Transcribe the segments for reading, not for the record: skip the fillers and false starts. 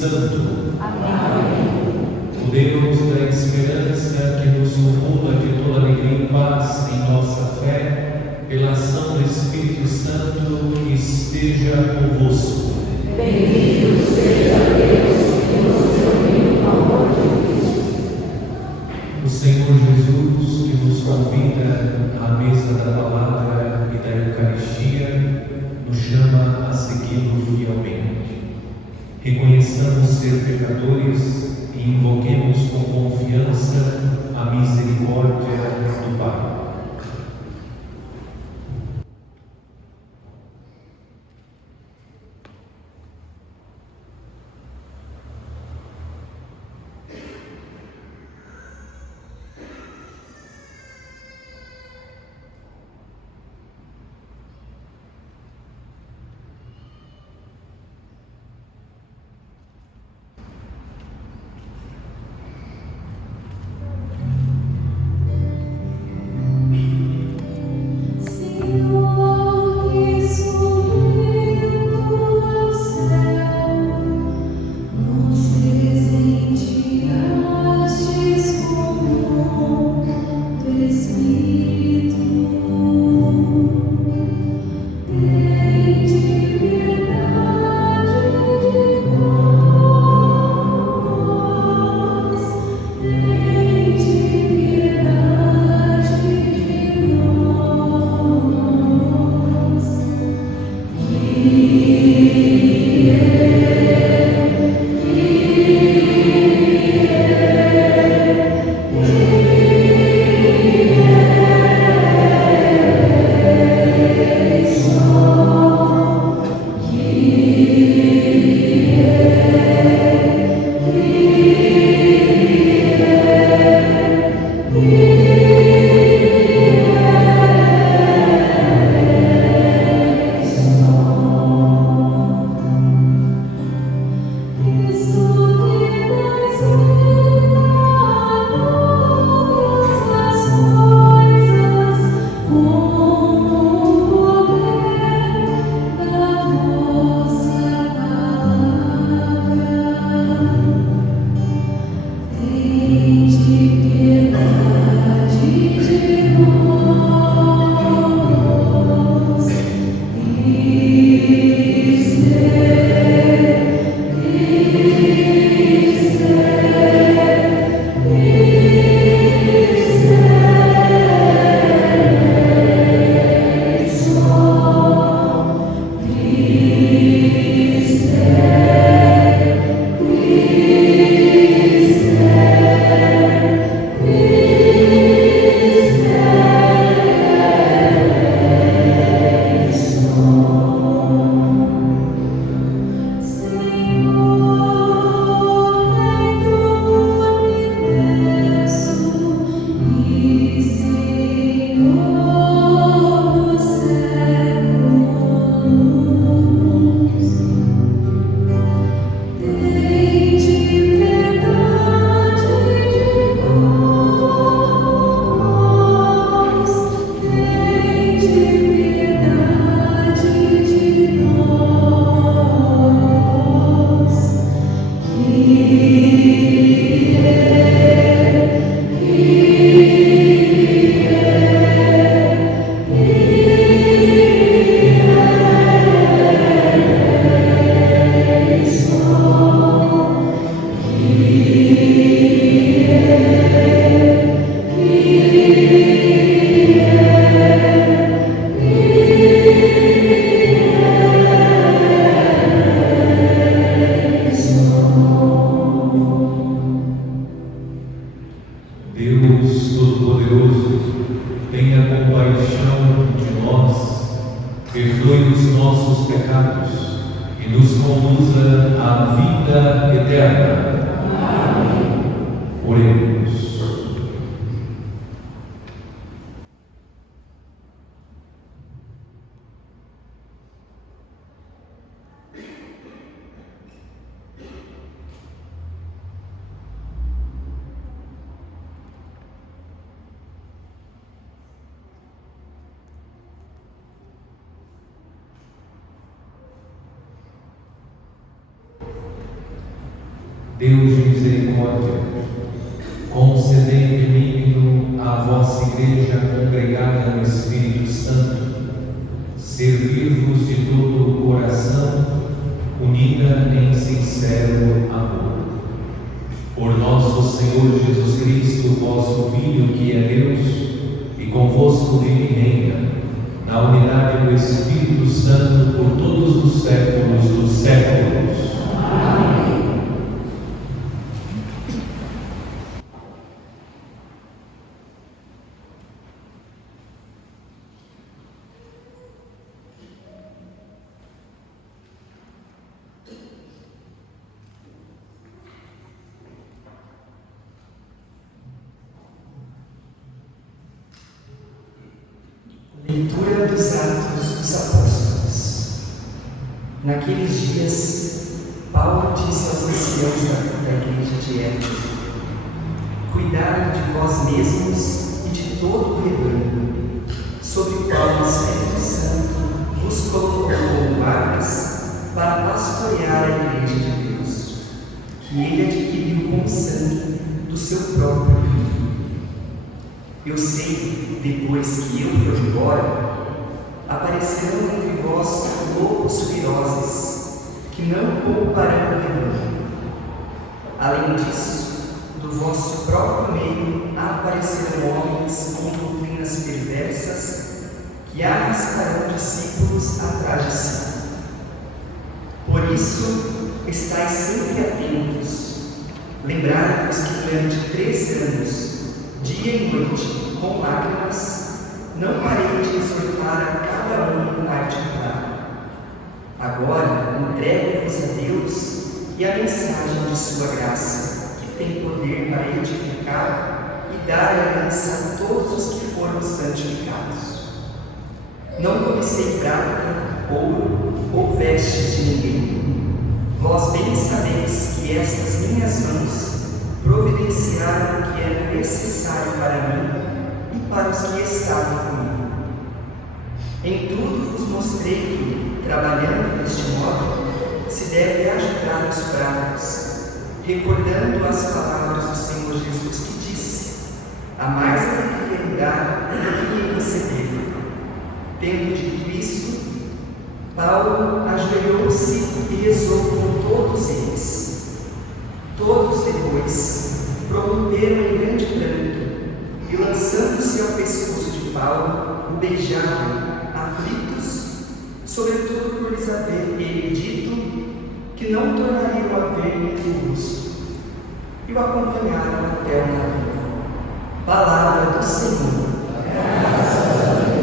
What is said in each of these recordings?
Santo. Amém. O Deus da esperança que nos cumula de toda alegria e paz em nossa fé, pela ação do Espírito Santo, esteja convosco. Bendito seja Deus que nos reuniu no amor de Cristo. O Senhor Jesus, que nos convida à mesa da palavra e da Eucaristia, nos chama a segui-lo fielmente. Reconheçamos ser pecadores e invoquemos com confiança a misericórdia do Pai. Deus Todo-Poderoso, tenha compaixão de nós, perdoe os nossos pecados e nos conduza à vida eterna. Amém. Oremos. Deus de misericórdia, concedei benigno à vossa Igreja congregada no Espírito Santo, servir-vos de todo o coração, unida em sincero amor. Por nosso Senhor Jesus Cristo, vosso Filho, que é Deus, e convosco vive e reina, na unidade do Espírito Santo, por todos os séculos dos séculos. Amém. Leitura dos Atos dos Apóstolos. Naqueles dias, Paulo disse aos anciãos da igreja de Éfeso: cuidai de vós mesmos e de todo o rebanho, sobre o qual o Espírito Santo vos colocou como guardas para pastorear a igreja de Deus, que ele adquiriu com o sangue do seu próprio Filho. Eu sei, depois que eu for embora, aparecerão entre vós lobos ferozes, que não pouparão o rebanho. Além disso, do vosso próprio meio aparecerão homens com doutrinas perversas, que arrastarão discípulos atrás de si. Por isso, estais sempre atentos. Lembrai-vos que durante 3 anos, dia e noite, com lágrimas, não parei de exortar a cada um em particular. Agora, entrego-vos a Deus e a mensagem de sua graça, que tem poder para edificar e dar herança a todos os que foram santificados. Não cobicei prata, ouro ou vestes de ninguém. Vós bem sabeis que estas minhas mãos providenciaram o que era necessário para mim e para os que estavam comigo. Em tudo vos mostrei que, trabalhando deste modo, se deve ajudar os fracos, recordando as palavras do Senhor Jesus, que disse: amais a quem dar do que receber. Tendo dito isto, Paulo ajoelhou-se e rezou com todos eles. Todos depois prorromperam em grande pranto e, lançando-se ao pescoço de Paulo, o beijavam, aflitos, sobretudo por lhes haver ele dito que não tornariam a ver-lhe o rosto, e o acompanharam até o navio. Palavra do Senhor. Graças a Deus.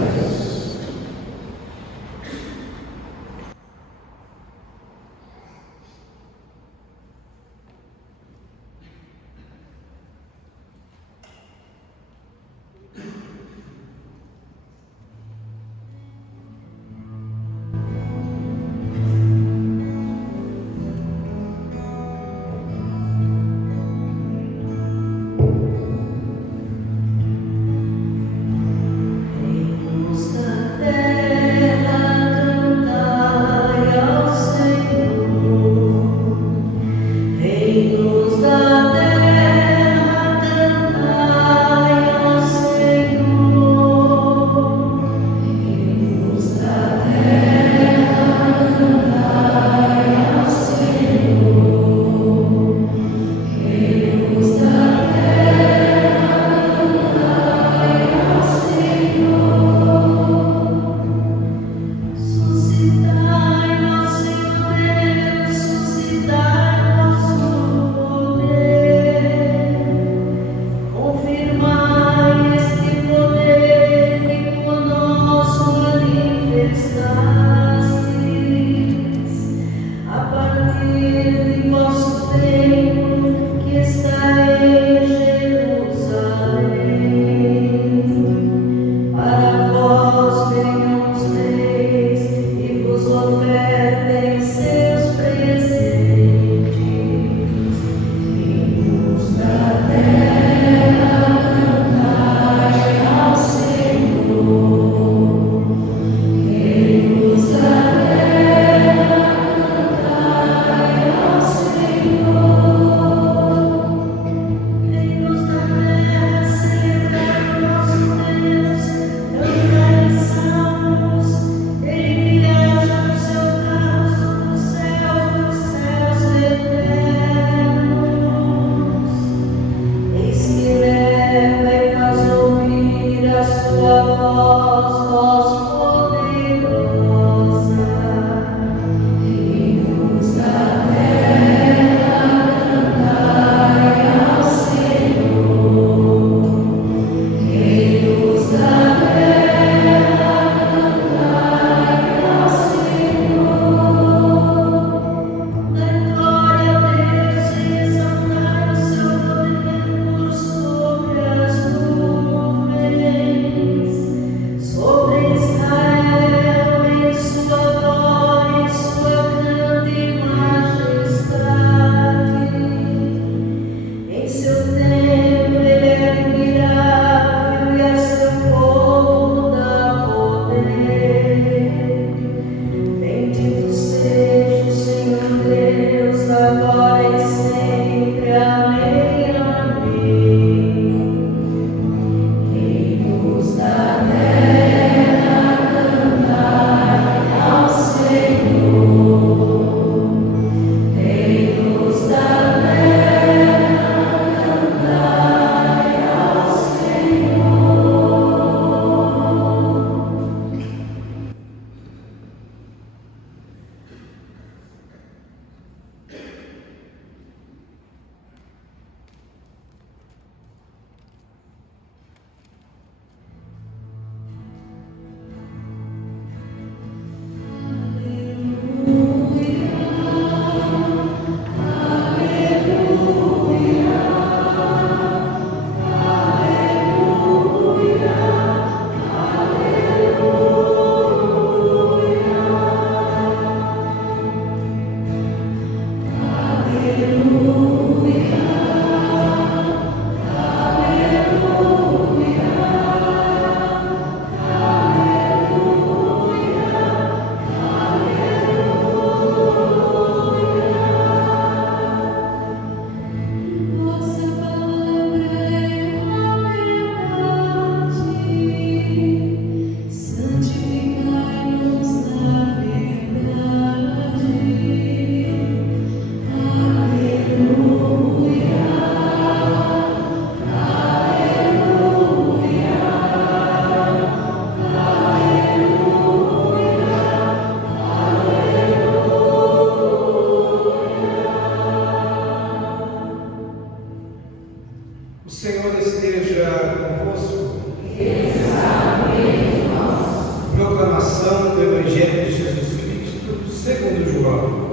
proclamação do Evangelho de Jesus Cristo segundo João.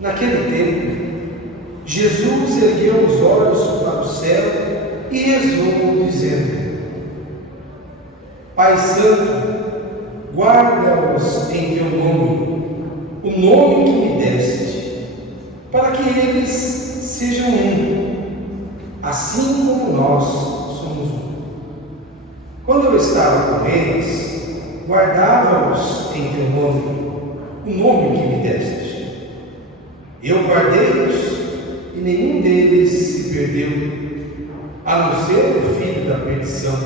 Naquele tempo, Jesus ergueu os olhos para o céu e rezou, dizendo: Pai Santo, guarda-os em teu nome, o nome que me deste, para que eles sejam um, assim como nós somos um. Quando eu estava com eles, guardava-os em teu nome, o nome que me deste. Eu guardei-os e nenhum deles se perdeu, a não ser o filho da perdição,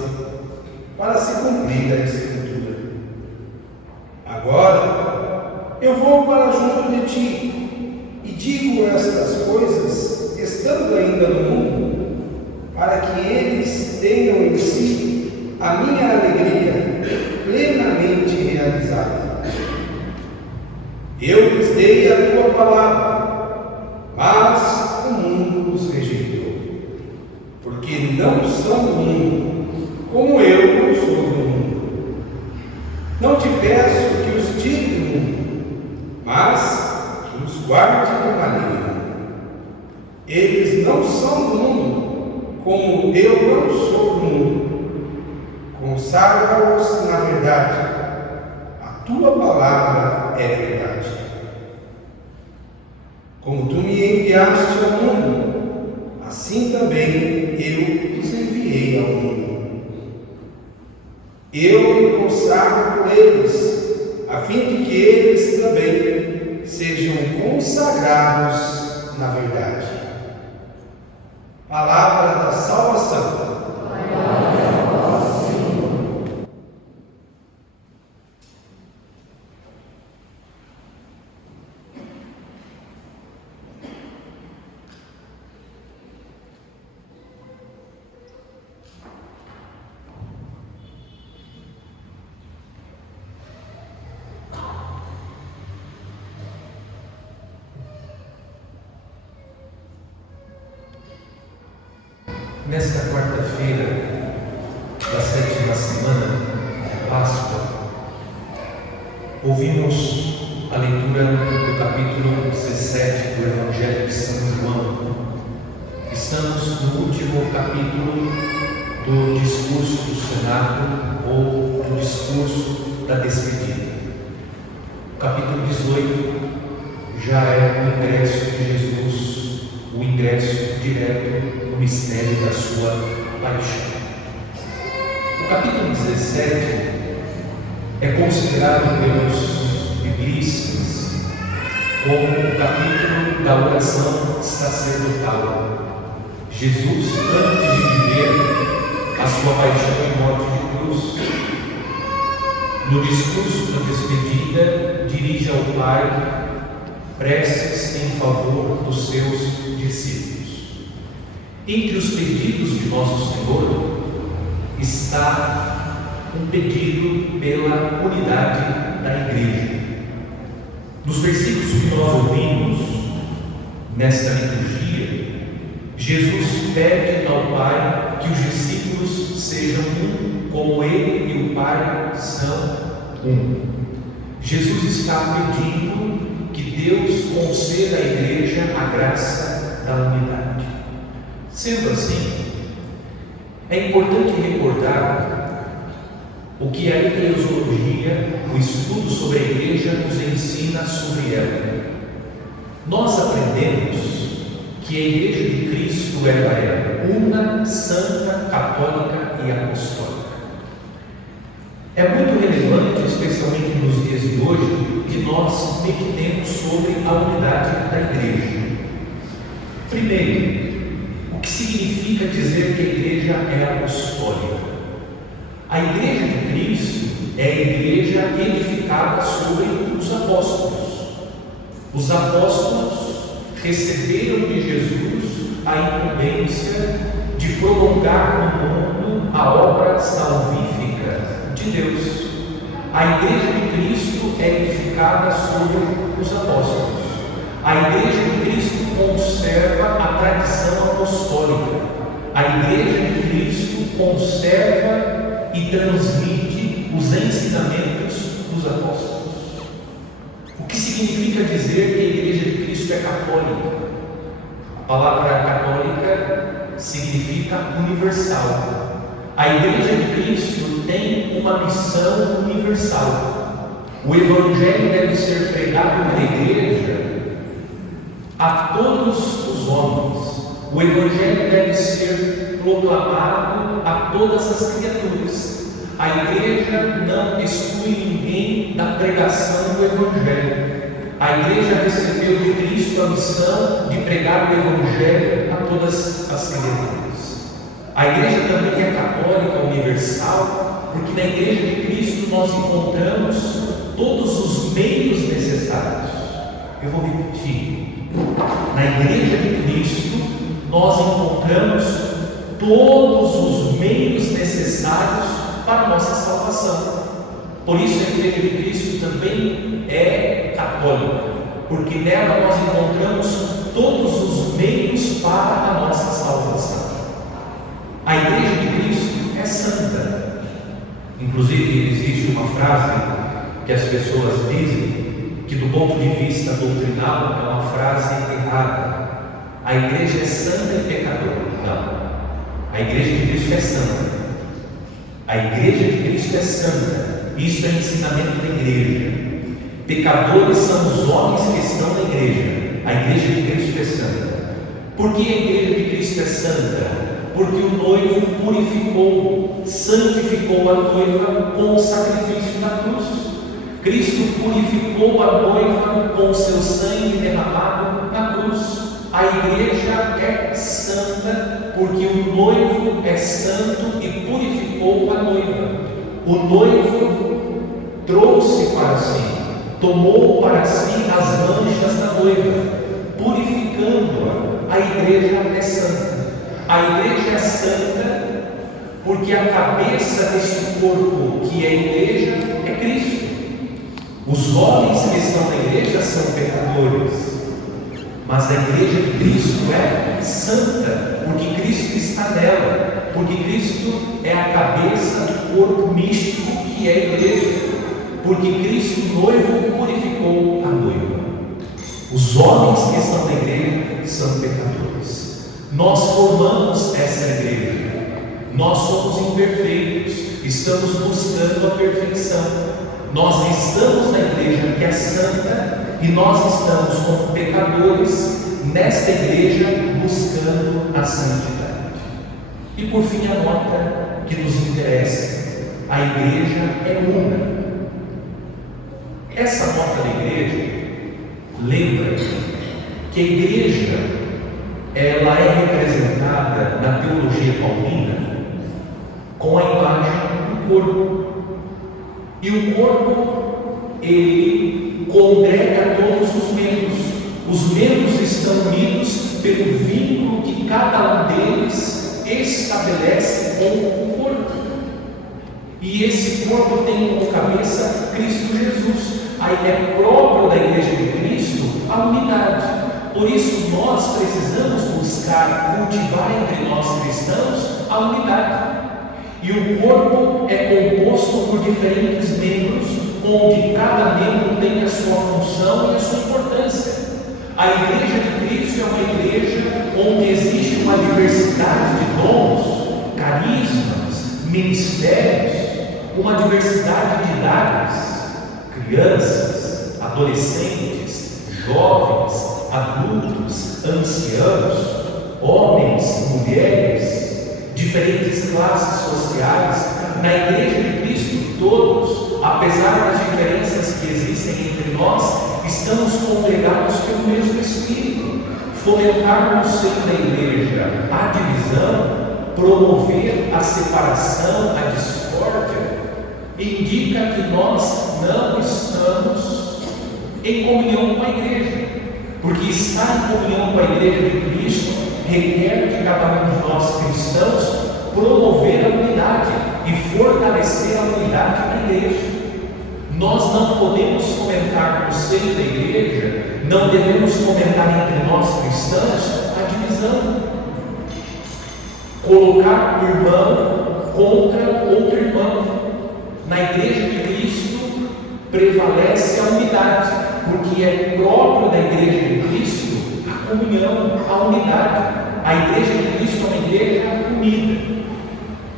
para se cumprir a Escritura. Agora eu vou para junto de ti e digo estas coisas, estando ainda no mundo, para que eles tenham em si a minha alegria plenamente realizada. Eu lhes dei a tua palavra, mas o mundo os rejeitou, porque não são do mundo, como eu não sou do mundo. Não te peço que os tire do mundo, mas que os guarde do maligno. Eles não são do mundo, como eu não sou do mundo. Consagra-os na verdade. A tua palavra é verdade. Como tu me enviaste ao mundo, assim também eu os enviei ao mundo. Eu me consagro por eles, a fim de que eles também sejam consagrados na verdade. Palavra da salvação. Nesta quarta-feira da sétima semana, Páscoa, ouvimos a leitura do capítulo 17 do Evangelho de São João. Estamos no último capítulo do discurso do Senado ou do discurso da despedida. O capítulo 18 já é o ingresso de Jesus, o ingresso direto no mistério da sua paixão. O capítulo 17 é considerado pelos biblistas como o capítulo da oração sacerdotal. Jesus, antes de viver a sua paixão e morte de cruz, no discurso da despedida, dirige ao Pai preces em favor dos seus discípulos. Entre os pedidos de nosso Senhor está um pedido pela unidade da Igreja. Nos versículos que nós ouvimos nesta liturgia, Jesus pede ao Pai que os discípulos sejam um, como Ele e o Pai são um. Jesus está pedindo que Deus conceda à Igreja a graça da unidade. Sendo assim, é importante recordar o que a eclesiologia, o estudo sobre a Igreja, nos ensina sobre ela. Nós aprendemos que a Igreja de Cristo ela é una, santa, católica e apostólica. É muito relevante, especialmente nos dias de hoje, que nós meditemos sobre a unidade da Igreja. Primeiro, o que significa dizer que a Igreja é apostólica? A Igreja de Cristo é a igreja edificada sobre os apóstolos. Os apóstolos receberam de Jesus a incumbência de prolongar no mundo a obra salvífica de Deus. A igreja de Cristo é edificada sobre os apóstolos. A igreja de Cristo conserva a tradição apostólica. A igreja de Cristo conserva e transmite os ensinamentos dos apóstolos. O que significa dizer que a igreja de Cristo é católica? A palavra católica significa universal. A igreja de Cristo tem uma missão universal. O evangelho deve ser pregado na igreja a todos os homens. O evangelho deve ser proclamado a todas as criaturas. A igreja não exclui ninguém da pregação do evangelho. A igreja recebeu de Cristo a missão de pregar o evangelho a todas as criaturas. A igreja também é católica, universal, porque na igreja de Cristo nós encontramos todos os meios necessários. Eu vou repetir. Na igreja de Cristo nós encontramos todos os meios necessários para a nossa salvação. Por isso a igreja de Cristo também é católica, porque nela nós encontramos todos os meios para a nossa salvação. A igreja de Cristo é santa. Inclusive existe uma frase que as pessoas dizem que do ponto de vista doutrinal é uma frase errada. A igreja é santa e pecadora. Não. A igreja de Cristo é santa. A igreja de Cristo é santa. Isso é ensinamento da igreja. Pecadores são os homens que estão na igreja. A igreja de Cristo é santa. Por que a igreja de Cristo é santa? Porque o noivo purificou, santificou a noiva com o sacrifício da cruz. Cristo purificou a noiva com o seu sangue derramado na cruz. A igreja é santa porque o noivo é santo e purificou a noiva. O noivo trouxe para si, tomou para si as manchas da noiva, purificando-a. A igreja é santa. A igreja é santa porque a cabeça deste corpo que é a igreja é Cristo. Os homens que estão na igreja são pecadores, mas a igreja de Cristo é santa porque Cristo está nela, porque Cristo é a cabeça do corpo místico que é a igreja, porque Cristo noivo purificou a noiva. Os homens que estão na igreja são pecadores. Nós formamos essa igreja. Nós somos imperfeitos, estamos buscando a perfeição. Nós estamos na igreja que é santa e nós estamos como pecadores nesta igreja buscando a santidade. E por fim a nota que nos interessa: a igreja é una. Essa nota da igreja lembra que a igreja ela é representada na teologia paulina com a imagem do corpo. E o corpo, ele congrega todos os membros. Os membros estão unidos pelo vínculo que cada um deles estabelece com o corpo. E esse corpo tem como cabeça Cristo Jesus. Aí é próprio da igreja de Cristo a unidade. Por isso nós precisamos buscar cultivar entre nós cristãos a unidade. E o corpo é composto por diferentes membros, onde cada membro tem a sua função e a sua importância. A igreja de Cristo é uma igreja onde existe uma diversidade de dons, carismas, ministérios, uma diversidade de idades, crianças, adolescentes, jovens, adultos, ancianos, homens, mulheres, diferentes classes sociais. Na igreja de Cristo todos, apesar das diferenças que existem entre nós, estamos congregados pelo mesmo Espírito. Fomentar no seio da igreja a divisão, promover a separação, a discórdia, indica que nós não estamos em comunhão com a igreja, porque estar em comunhão com a igreja de Cristo requer de cada um de nós cristãos promover a unidade e fortalecer a unidade da igreja. Nós não podemos fomentar no seio da igreja, não devemos fomentar entre nós cristãos a divisão, colocar o irmão contra outro irmão. Na igreja de Cristo prevalece a unidade, porque é próprio da igreja de Cristo a comunhão, a unidade. A igreja de Cristo é uma igreja unida.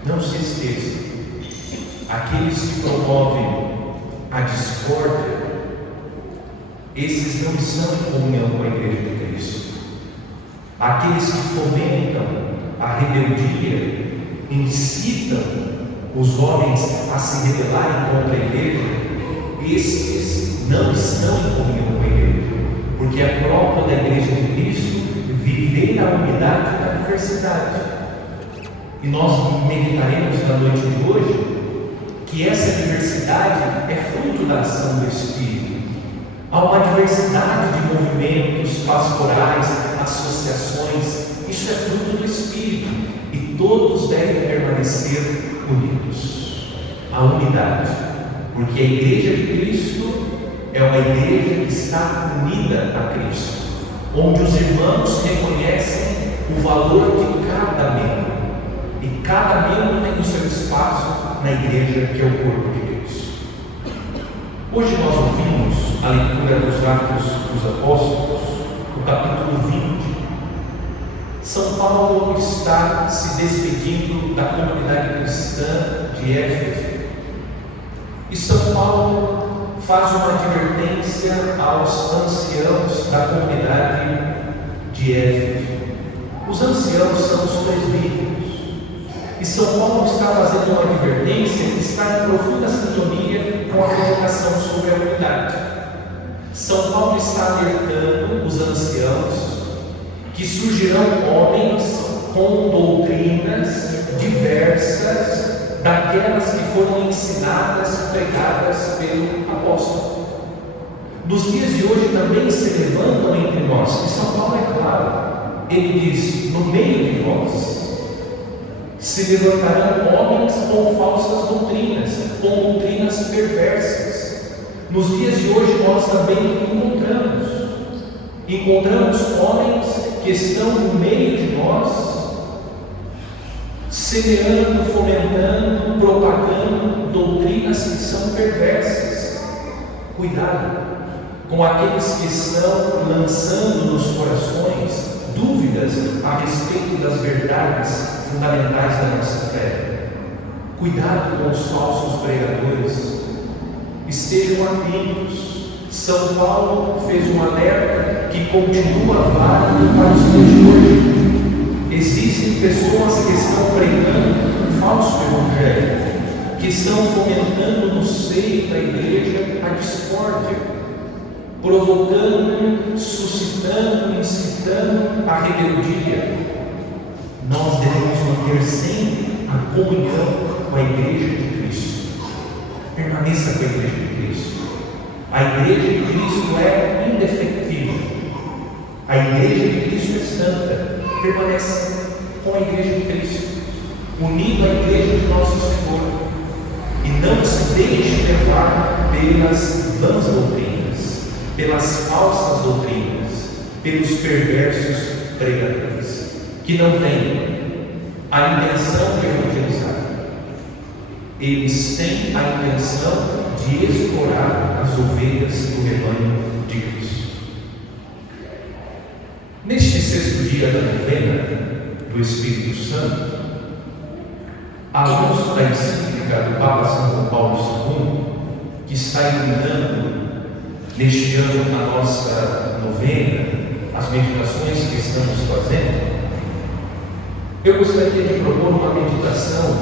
Não se esqueça, aqueles que promovem a discórdia, esses não estão em comunhão com a igreja de Cristo. Aqueles que fomentam a rebeldia, incitam os homens a se rebelarem contra a igreja, esses não estão em comunhão com a igreja, porque é próprio da igreja de Cristo viver a unidade da diversidade. E nós meditaremos na noite de hoje que essa diversidade é fruto da ação do Espírito. Há uma diversidade de movimentos pastorais, associações, isso é fruto do Espírito, e todos devem permanecer unidos. A unidade, porque a igreja de Cristo é uma igreja que está unida a Cristo, onde os irmãos reconhecem o valor de cada membro, e cada membro tem o seu espaço na igreja, que é o corpo de Cristo. Hoje nós ouvimos a leitura dos Atos dos Apóstolos, o capítulo 20. São Paulo está se despedindo da comunidade cristã de Éfeso, e São Paulo faz uma advertência aos anciãos da comunidade de Éfeso. Os anciãos são os presbíteros, e São Paulo está fazendo uma advertência que está em profunda sintonia com a colocação sobre a unidade. São Paulo está alertando os anciãos que surgirão homens com doutrinas diversas daquelas que foram ensinadas, pregadas pelo apóstolo. Nos dias de hoje também se levantam entre nós, e São Paulo é claro, ele diz: no meio de vós se levantarão homens com falsas doutrinas, com doutrinas perversas. Nos dias de hoje nós também encontramos homens que estão no meio de nós, semeando, fomentando, propagando doutrinas que são perversas. Cuidado com aqueles que estão lançando nos corações dúvidas a respeito das verdades fundamentais da nossa fé. Cuidado com os falsos pregadores. Estejam atentos. São Paulo fez um alerta que continua válido para os dias de hoje. Existem pessoas que estão pregando um falso evangelho, que estão fomentando no seio da igreja a discórdia, provocando, suscitando, incitando a rebeldia. Nós devemos manter sempre a comunhão com a igreja de Cristo. Permaneça com a igreja de Cristo. A igreja de Cristo é indefectível. A igreja de Cristo é santa. Permaneça com a igreja de Cristo, unido à igreja de nosso Senhor, e não se deixe levar pelas vãs doutrinas, pelas falsas doutrinas, pelos perversos pregadores, que não têm a intenção de evangelizar. Eles têm a intenção de explorar as ovelhas do rebanho de Cristo. Neste sexto dia da novena do Espírito Santo, à luz da encíclica do Papa São João Paulo II, que está iluminando neste ano a nossa novena, as meditações que estamos fazendo, eu gostaria de propor uma meditação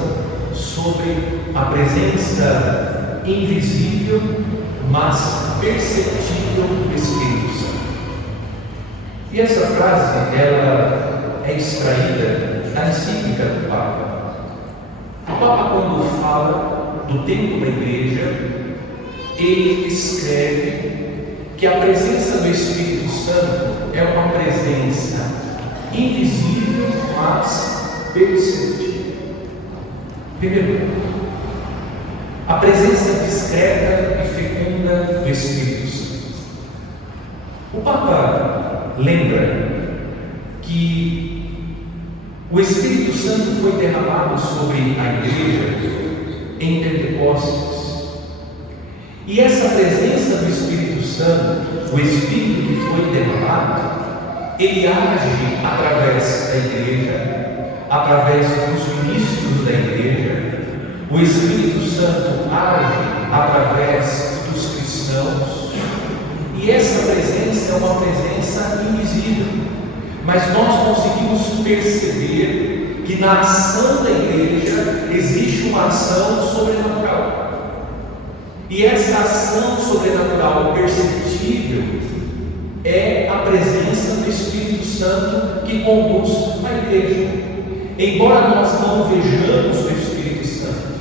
sobre a presença invisível, mas perceptível do Espírito Santo. E essa frase, ela é extraída da encíclica do Papa. O Papa, quando fala do tempo da igreja, ele escreve que a presença do Espírito Santo é uma presença invisível, mas perceptível. Primeiro, a presença discreta e fecunda do Espírito Santo. O Papa lembra que o Espírito Santo foi derramado sobre a igreja em Pentecostes. E essa presença do Espírito Santo, o Espírito que foi derramado, ele age através da igreja, através dos ministros da igreja. O Espírito Santo age através dos cristãos. E essa presença é uma presença invisível, mas nós conseguimos perceber que na ação da igreja existe uma ação sobrenatural. E essa ação sobrenatural perceptível é a presença do Espírito Santo que conduz a igreja. Embora nós não vejamos o Espírito Santo,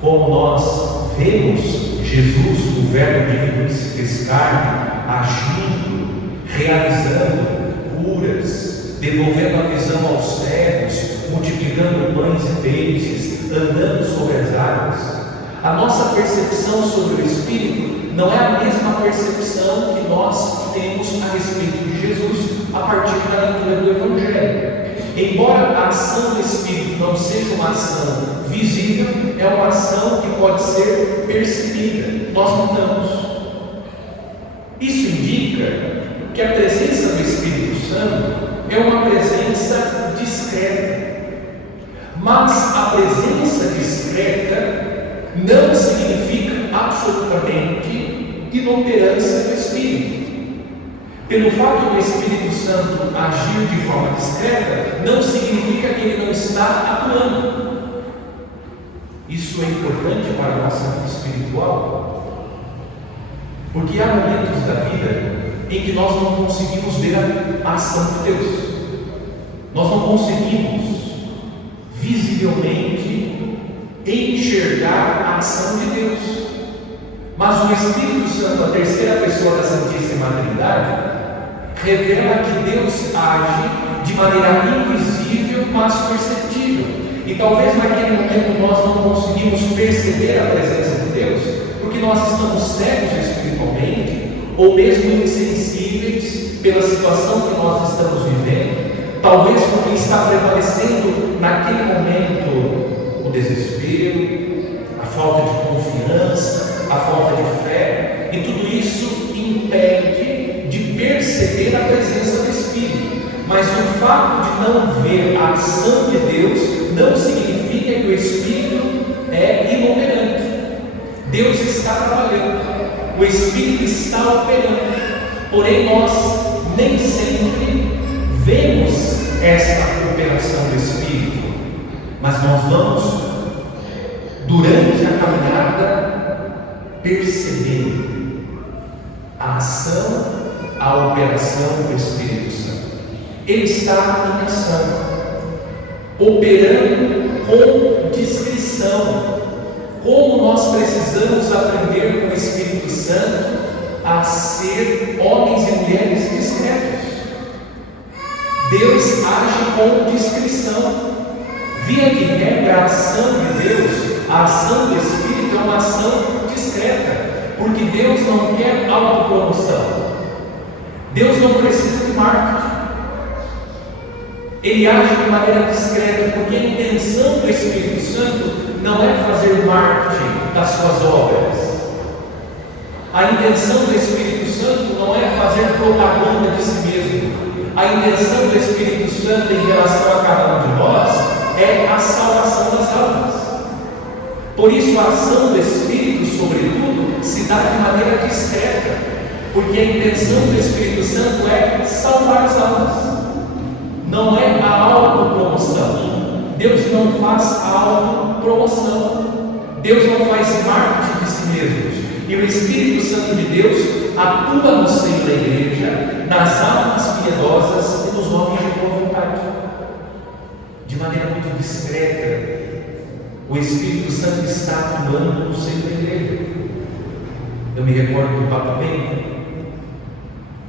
como nós vemos Jesus, o Verbo divino que se fez carne, agindo, realizando curas, devolvendo a visão aos cegos, multiplicando pães e peixes, andando sobre as águas, a nossa percepção sobre o Espírito não é a mesma percepção que nós temos a respeito de Jesus a partir da leitura do Evangelho. Embora a ação do Espírito não seja uma ação visível, é uma ação que pode ser percebida. Nós notamos. Isso indica que a presença do Espírito Santo é uma presença discreta. Mas a presença discreta não significa absolutamente inoperância do Espírito. Pelo fato do Espírito Santo agir de forma discreta, não significa que ele não está atuando. Isso é importante para a nossa vida espiritual, porque há momentos da vida em que nós não conseguimos ver a ação de Deus. Nós não conseguimos visivelmente enxergar a ação de Deus. Mas o Espírito Santo, a terceira pessoa da Santíssima Trindade, revela que Deus age de maneira invisível, mas perceptível. E talvez naquele momento nós não conseguimos perceber a presença de Deus, porque nós estamos cegos espiritualmente, ou mesmo insensíveis pela situação que nós estamos vivendo. Talvez porque está prevalecendo naquele momento o desespero, a falta de confiança, a falta de fé, e tudo isso impede de perceber a presença do Espírito. Mas o fato de não ver a ação de Deus não significa que o Espírito é inoperante. Deus está trabalhando, o Espírito está operando, porém nós nem sempre vemos esta operação do Espírito, mas nós vamos, durante a caminhada, percebendo a ação, a operação do Espírito Santo. Ele está em ação, operando com discrição. Como nós precisamos aprender com o Espírito Santo a ser homens e mulheres discretos. Deus age com discrição. Via de regra, a ação de Deus, a ação do Espírito é uma ação discreta, porque Deus não quer autopromoção. Deus não precisa de marketing. Ele age de maneira discreta, porque a intenção do Espírito Santo não é fazer marketing das suas obras. A intenção do Espírito Santo não é fazer propaganda de si mesmo. A intenção do Espírito Santo em relação a cada um de nós é a salvação das almas. Por isso, a ação do Espírito, sobretudo, se dá de maneira discreta, porque a intenção do Espírito Santo é salvar as almas. Não é a autopromoção. Deus não faz a autopromoção. Deus não faz marketing de si mesmo. E o Espírito Santo de Deus atua no seio da igreja, nas almas piedosas e nos homens de boa vontade, de maneira muito discreta, O Espírito Santo está atuando no seio da igreja. Eu me recordo do Papa Bento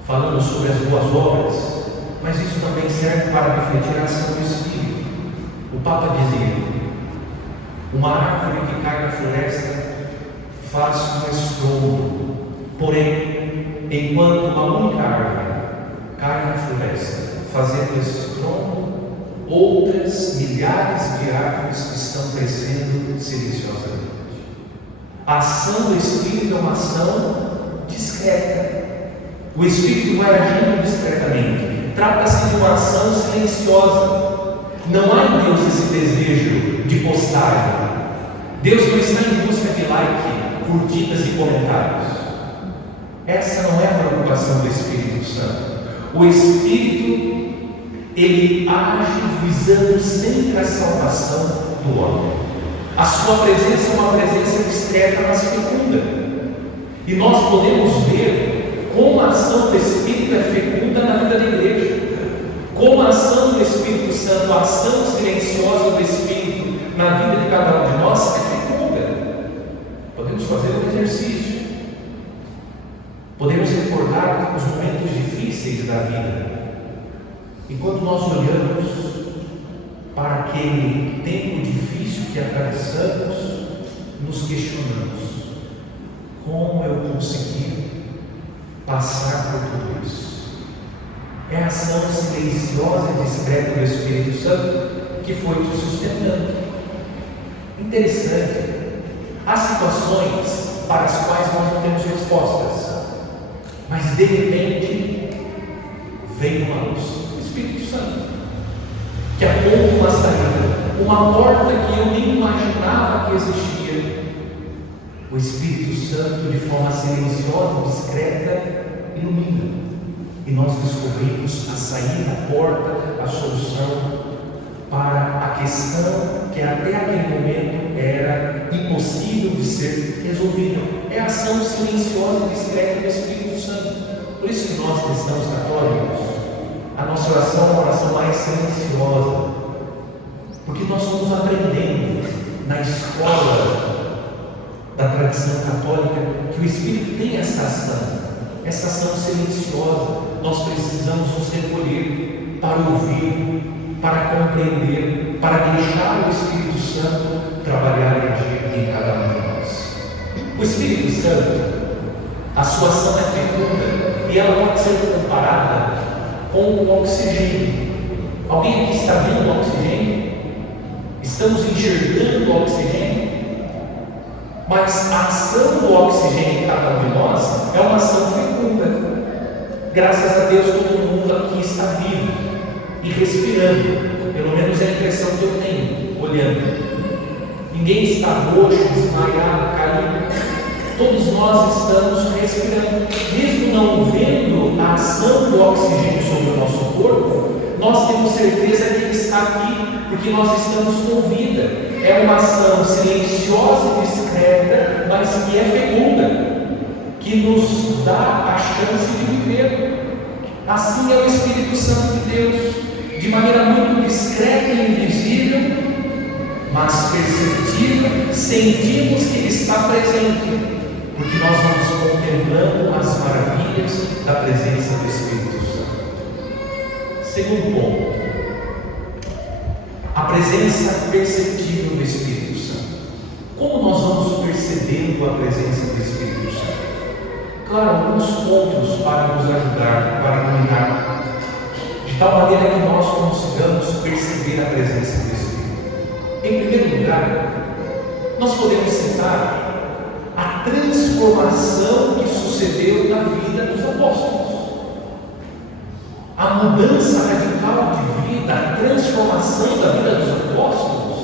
falando sobre as boas obras, mas isso também serve para refletir a ação do Espírito. O Papa dizia: uma árvore que cai na floresta faz um estrondo, porém, enquanto uma única árvore cai na floresta, fazendo estrondo, outras milhares de árvores estão crescendo silenciosamente. A ação do Espírito é uma ação discreta. O Espírito vai agindo discretamente. Trata-se de uma ação silenciosa. Não há em Deus esse desejo de postagem. Deus não está em busca de like, curtidas e comentários. Essa não é a preocupação do Espírito Santo. O Espírito, ele age visando sempre a salvação do homem. A sua presença é uma presença discreta, mas fecunda. E nós podemos ver como a ação do Espírito é fecunda na vida da igreja. Como a ação do Espírito Santo, a ação silenciosa do Espírito na vida de cada um de nós é fecunda. Podemos fazer um exercício. Podemos recordar os momentos difíceis da vida. Enquanto nós olhamos para aquele tempo difícil que atravessamos, nos questionamos: como eu consegui passar por tudo isso? É a ação silenciosa e discreta do Espírito Santo que foi te sustentando. Interessante, há situações para as quais nós não temos respostas, mas de repente vem uma luz, o Espírito Santo, que aponta uma saída, uma porta que eu nem imaginava que existia. O Espírito Santo, de forma silenciosa e discreta, ilumina, e nós descobrimos a saída, a porta, a solução para a questão que até aquele momento era impossível de ser resolvida. É a ação silenciosa e discreta do Espírito Santo. Por isso que nós, cristãos católicos, a nossa oração é uma oração mais silenciosa, porque nós estamos aprendendo na escola da tradição católica que o Espírito tem essa ação silenciosa. Nós precisamos nos recolher para ouvir, para compreender, para deixar o Espírito Santo trabalhar e agir em cada um de nós. O Espírito Santo, a sua ação é fecunda e ela pode ser comparada com o oxigênio. Alguém aqui está vendo o oxigênio? Estamos enxergando o oxigênio? Mas a ação do oxigênio em cada um de nós é uma ação fecunda. Graças a Deus, todo mundo aqui está vivo e respirando. Pelo menos é a impressão que eu tenho, olhando. Ninguém está roxo, desmaiado, caído. Todos nós estamos respirando. Mesmo não vendo a ação do oxigênio sobre o nosso corpo, nós temos certeza que ele está aqui, porque nós estamos com vida. É uma ação silenciosa e discreta, mas que é fecunda, que nos dá a chance de viver. Assim é o Espírito Santo de Deus, de maneira muito discreta e invisível, mas perceptível, sentimos que Ele está presente, porque nós vamos contemplando as maravilhas da presença do Espírito Santo. Segundo ponto, a presença perceptível do Espírito Santo. Como nós vamos percebendo a presença do Espírito Santo? Claro, alguns pontos para nos ajudar, para iluminar, de tal maneira que nós consigamos perceber a presença do Espírito. Em primeiro lugar, nós podemos citar a transformação que sucedeu na vida dos apóstolos. A mudança radical de vida, a transformação da vida dos apóstolos.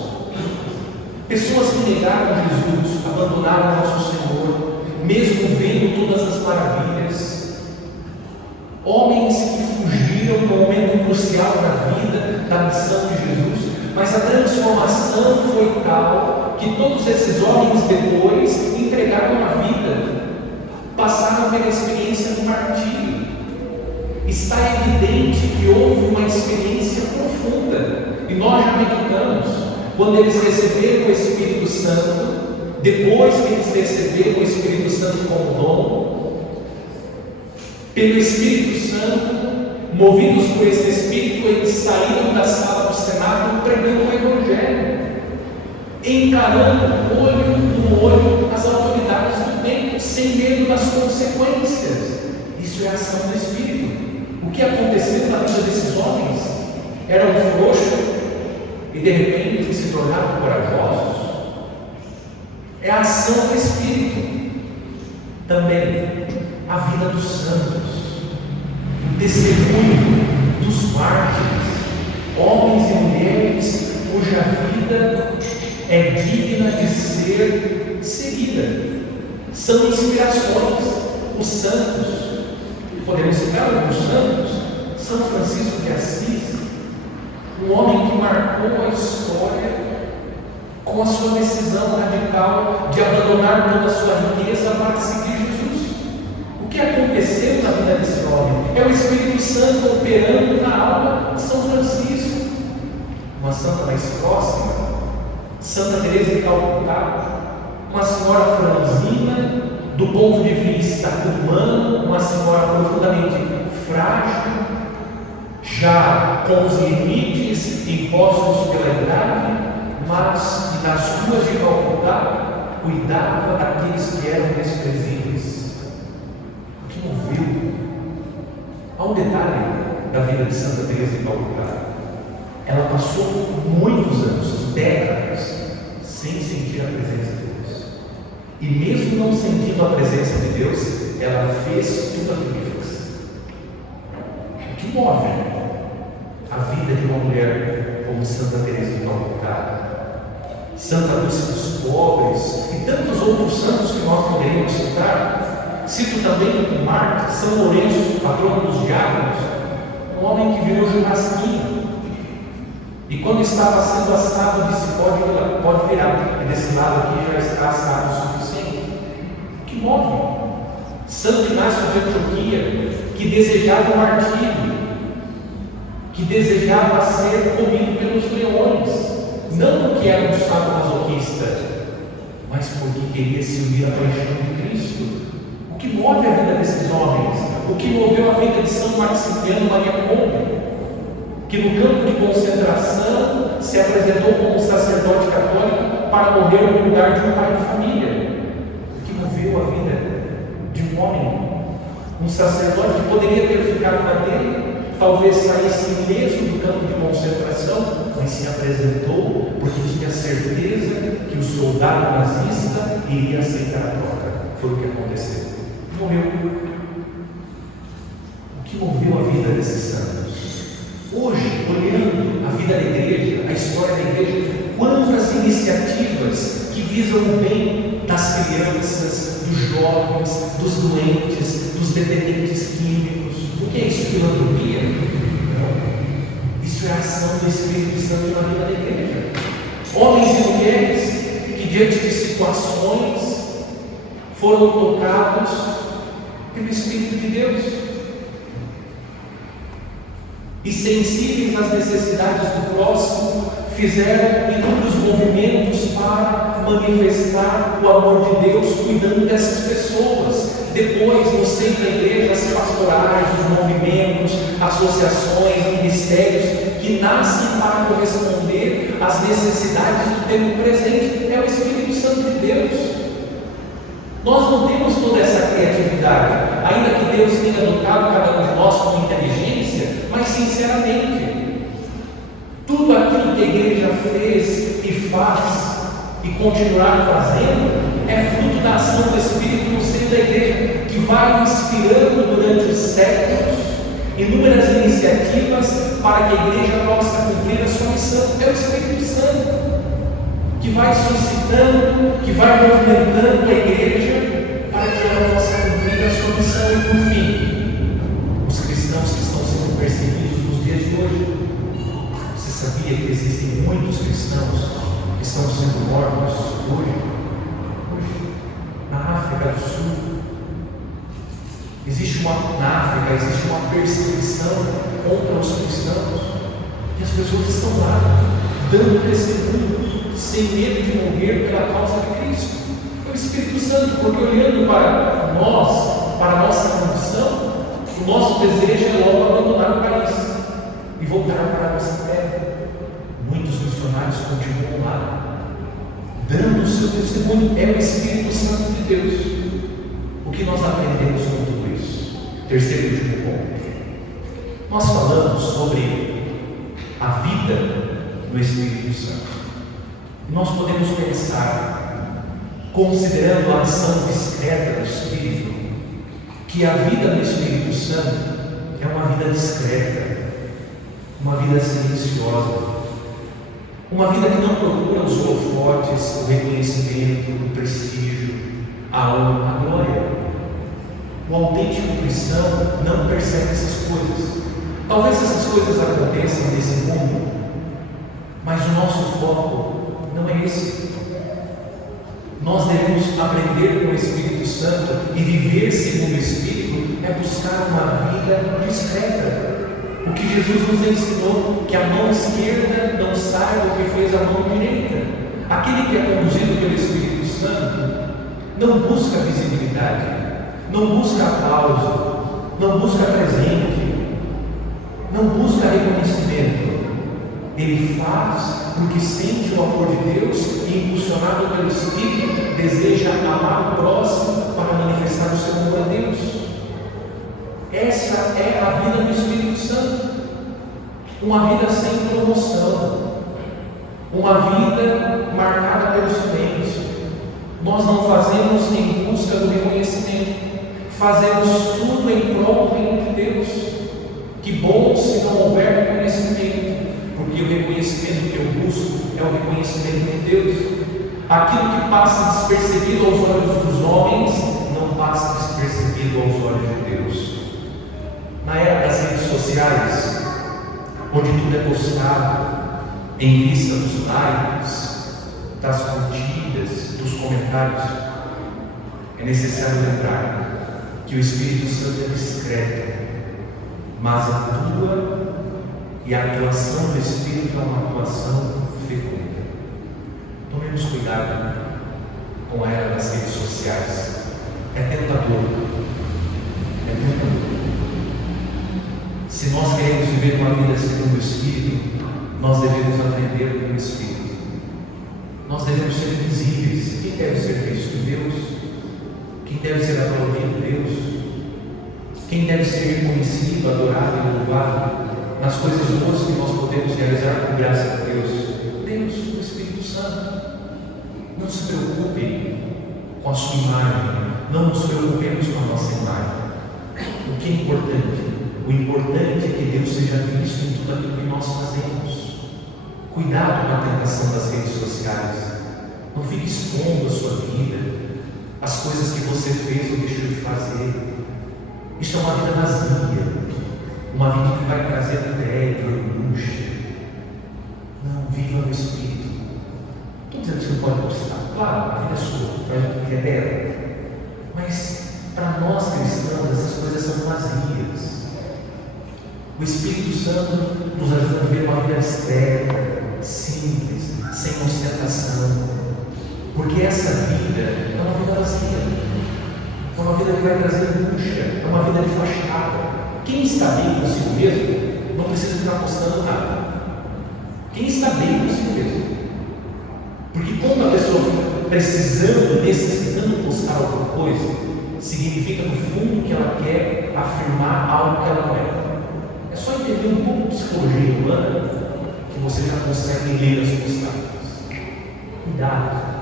Pessoas que negaram Jesus, abandonaram nosso Senhor, mesmo vendo todas as maravilhas. Homens que fugiram no momento crucial da vida, da missão de Jesus, mas a transformação foi tal que todos esses homens depois entregaram a vida, passaram pela experiência do martírio. Está evidente que houve uma experiência profunda, e nós já meditamos. quando eles receberam o Espírito Santo, depois que eles receberam o Espírito Santo como dom, pelo Espírito Santo, movidos por esse Espírito, eles saíram da sala do Senado pregando o Evangelho, encarando olho no olho as autoridades do tempo, sem medo das consequências. Isso é a ação do Espírito. O que aconteceu na vida desses homens? Eram frouxos e de repente se tornaram corajosos. É a ação do Espírito. Também a vida dos santos, o testemunho dos mártires, homens e mulheres cuja vida é digna de ser seguida. São inspirações. Os santos, podemos citar alguns santos: São Francisco de Assis, um homem que marcou a história com a sua decisão radical de abandonar toda a sua riqueza para seguir Jesus. O que aconteceu na vida desse homem? É o Espírito Santo operando na alma de São Francisco. Uma santa mais próxima, Santa Teresa de Calcutá, uma senhora franzina, do ponto de vista humano, uma senhora profundamente frágil, já com os limites impostos pela idade, mas que nas ruas de Calcutá cuidava daqueles que eram desprezíveis. O que moveu? Há um detalhe da vida de Santa Teresa de Calcutá: ela passou muitos anos, décadas, sem sentir a presença de Deus. E mesmo não sentindo a presença de Deus, ela fez tudo aquilo que fez. O que move a vida de uma mulher como Santa Teresa de Calcutá, Santa Lúcia dos Pobres e tantos outros santos que nós poderíamos citar? Cito também o mártir São Lourenço, patrono dos diáconos, um homem que virou churrasquinho. E quando estava sendo assado, disse: pode virar, porque desse lado aqui já está assado o suficiente. O que move? Santo Inácio de Antioquia, que desejava o martírio, que desejava ser comido pelos leões, não porque era um sadomasoquista, mas porque queria se unir à paixão de Cristo. O que move a vida desses homens? O que moveu a vida de São Maximiano Maria Kolbe, que no campo de concentração se apresentou como sacerdote católico para morrer no lugar de um pai de família? O que moveu a vida de um homem, um sacerdote que poderia ter ficado na dele, talvez saísse ileso do campo de concentração, mas se apresentou porque tinha certeza que o soldado nazista iria aceitar a troca. Foi o que aconteceu. Morreu. O que moveu a vida desses santos? Hoje, olhando a vida da igreja, a história da igreja, quantas iniciativas que visam o bem das crianças, dos jovens, dos doentes, dos dependentes químicos. O que é isso? Filantropia? Não. Isso é a ação do Espírito Santo na vida da igreja. Homens e mulheres que, diante de situações, foram tocados pelo Espírito de Deus e, sensíveis às necessidades do próximo, fizeram inúmeros movimentos para manifestar o amor de Deus, cuidando dessas pessoas. Depois, no seio da igreja, as pastorais, os movimentos, associações, ministérios que nascem para corresponder às necessidades do tempo presente. É o Espírito Santo de Deus. Nós não temos toda essa criatividade, ainda que Deus tenha dotado cada um de nós com inteligência, mas sinceramente, tudo aquilo que a igreja fez e faz e continuar fazendo é fruto da ação do Espírito no seio da igreja, que vai inspirando durante os séculos inúmeras iniciativas para que a igreja possa cumprir a sua missão. É o Espírito Santo que vai suscitando, que vai movimentando a igreja para que ela possa cumprir a sua missão. E por fim, os cristãos que estão sendo perseguidos nos dias de hoje. Você sabia que existem muitos cristãos que estão sendo mortos hoje? Na África do Sul, na África existe uma perseguição contra os cristãos, e as pessoas estão lá dando testemunho, sem medo de morrer pela causa de Cristo. Foi o Espírito Santo, porque olhando para nós, para a nossa condição, o nosso desejo é logo abandonar o país e voltar para a nossa terra. Muitos missionários continuam lá, dando o seu testemunho. É o Espírito Santo de Deus. O que nós aprendemos com tudo isso? Terceiro e último ponto. Nós falamos sobre a vida no Espírito Santo. E nós podemos pensar, considerando a ação discreta do Espírito, que a vida no Espírito Santo é uma vida discreta, uma vida silenciosa, uma vida que não procura os holofotes, o reconhecimento, o prestígio, a honra, a glória. O autêntico cristão não percebe essas coisas. Talvez essas coisas aconteçam nesse mundo, mas o nosso foco não é esse. Nós devemos aprender com o Espírito Santo e viver segundo o Espírito é buscar uma vida discreta. O que Jesus nos ensinou, que a mão esquerda não saiba o que fez a mão direita. Aquele que é conduzido pelo Espírito Santo não busca visibilidade, não busca aplauso, não busca presente, não busca reconhecimento. Ele faz porque sente o amor de Deus e, impulsionado pelo Espírito, deseja amar o próximo para manifestar o seu amor a Deus. Essa é a vida do Espírito Santo. Uma vida sem promoção, uma vida marcada pelo silêncio. Nós não fazemos em busca do reconhecimento, fazemos tudo em prol do reino de Deus. Que bom se não houver reconhecimento, porque o reconhecimento que eu busco é o reconhecimento de Deus. Aquilo que passa despercebido aos olhos dos homens não passa despercebido aos olhos de Deus. Na era das redes sociais, onde tudo é postado em vista dos likes, das curtidas, dos comentários, é necessário lembrar que o Espírito Santo é discreto, mas atua, e a atuação do Espírito é uma atuação fecunda. Tomemos cuidado com a era das redes sociais. É tentador. É tentador. Se nós queremos viver uma vida segundo o Espírito, nós devemos aprender com o Espírito. Nós devemos ser visíveis. Quem deve ser visto? Deus. Quem deve ser aplaudido? Deus. Quem deve ser reconhecido, adorado e louvado nas coisas boas que nós podemos realizar com graça de Deus? Deus, o Espírito Santo. Não se preocupem com a sua imagem, não nos preocupemos com a nossa imagem. O que é importante? O importante é que Deus seja visto em tudo aquilo que nós fazemos. Cuidado com a tentação das redes sociais. Não fique expondo a sua vida, as coisas que você fez ou deixou de fazer. Isto é uma vida vazia, uma vida que vai trazer tédio, angústia. Não, viva no Espírito. Estou dizendo que você não pode postar. Claro, a vida é sua, a vida é dela. Mas para nós cristãos, essas coisas são vazias. O Espírito Santo nos ajuda a viver uma vida discreta, simples, sem ostentação. Porque essa vida é uma vida vazia. É uma vida que vai trazer angústia, é uma vida de fachada. Quem está bem consigo mesmo não precisa ficar postando nada. Quem está bem consigo mesmo? Porque quando a pessoa fica precisando, necessitando postar alguma coisa, significa no fundo que ela quer afirmar algo que ela não é. É só entender um pouco de psicologia humana que você já consegue ler as postagens. Cuidado.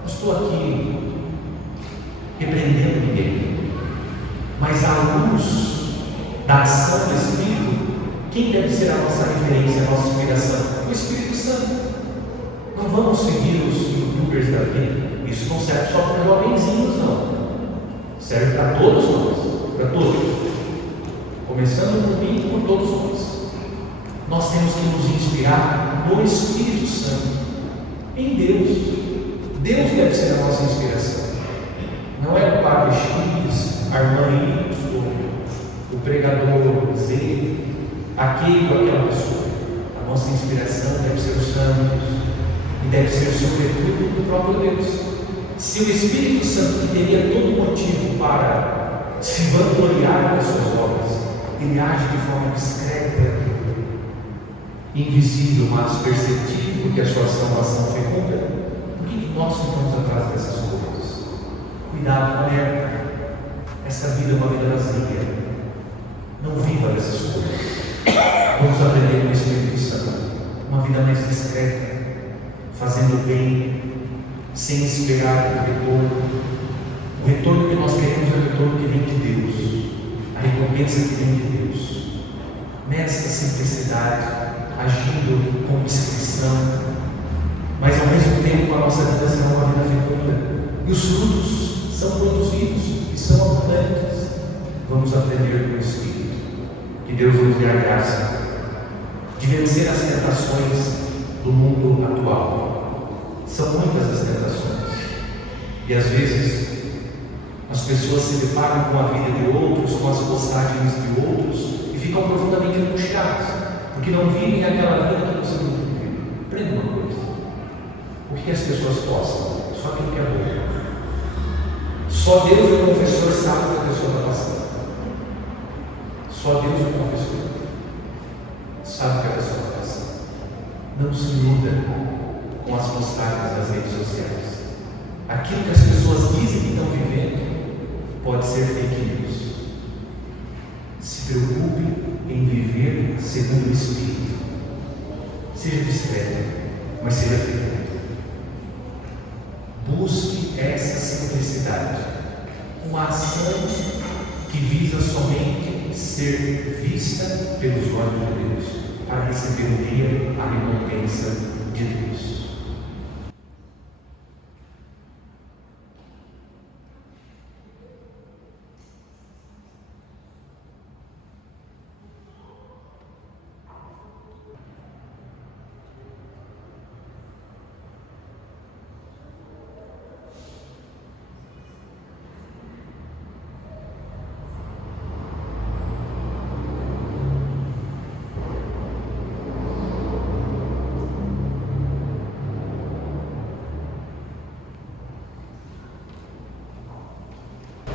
Não estou aqui repreendendo ninguém, mas à luz da ação do Espírito, quem deve ser a nossa referência, a nossa inspiração? O Espírito Santo. Não vamos seguir os youtubers da vida. Isso não serve só para jovenzinhos, não. Serve para todos nós, para todos. Começando por mim e por todos nós. Nós temos que nos inspirar no Espírito Santo, em Deus. Deus deve ser a nossa inspiração. Não é o padre X, a irmã Y, o pregador Z, aquele ou aquela pessoa. A nossa nossa inspiração deve ser os santos e deve ser, sobretudo, o próprio Deus. Se o Espírito Santo, que teria todo motivo para se vangloriar das suas obras, ele age de forma discreta, invisível, mas perceptível, porque a sua ação fecunda, por que nós ficamos atrás dessas coisas? Cuidado, alerta. Essa vida é uma vida vazia. Não viva dessas coisas. Vamos aprender com o Espírito Santo uma vida mais discreta, fazendo o bem, sem esperar o retorno. O retorno que nós queremos é o retorno que vem de Deus, a recompensa que vem de Deus. Nessa simplicidade, agindo com discrição, mas ao mesmo tempo a nossa vida será uma vida fecunda, e os frutos são produzidos e são abundantes. Vamos aprender com o Espírito. Que Deus nos dê a graça de vencer as tentações do mundo atual. São muitas as tentações, e às vezes as pessoas se deparam com a vida de outros, com as postagens de outros, e ficam profundamente angustiadas, porque não vivem aquela vida que você não vive. Aprenda uma coisa: o que as pessoas postam? Só aquilo que é bom. Só Deus e o confessor sabem o que a pessoa está passando. Só Deus e o confessor sabem o que a pessoa está passando. Não se iluda com as postagens das redes sociais. Aquilo que as pessoas dizem que estão vivendo pode ser fake news. Se preocupe em viver segundo o Espírito. Seja discreto, mas seja fiel. Busque essa simplicidade, uma ação que visa somente ser vista pelos olhos de Deus, para receber um dia a recompensa de Deus.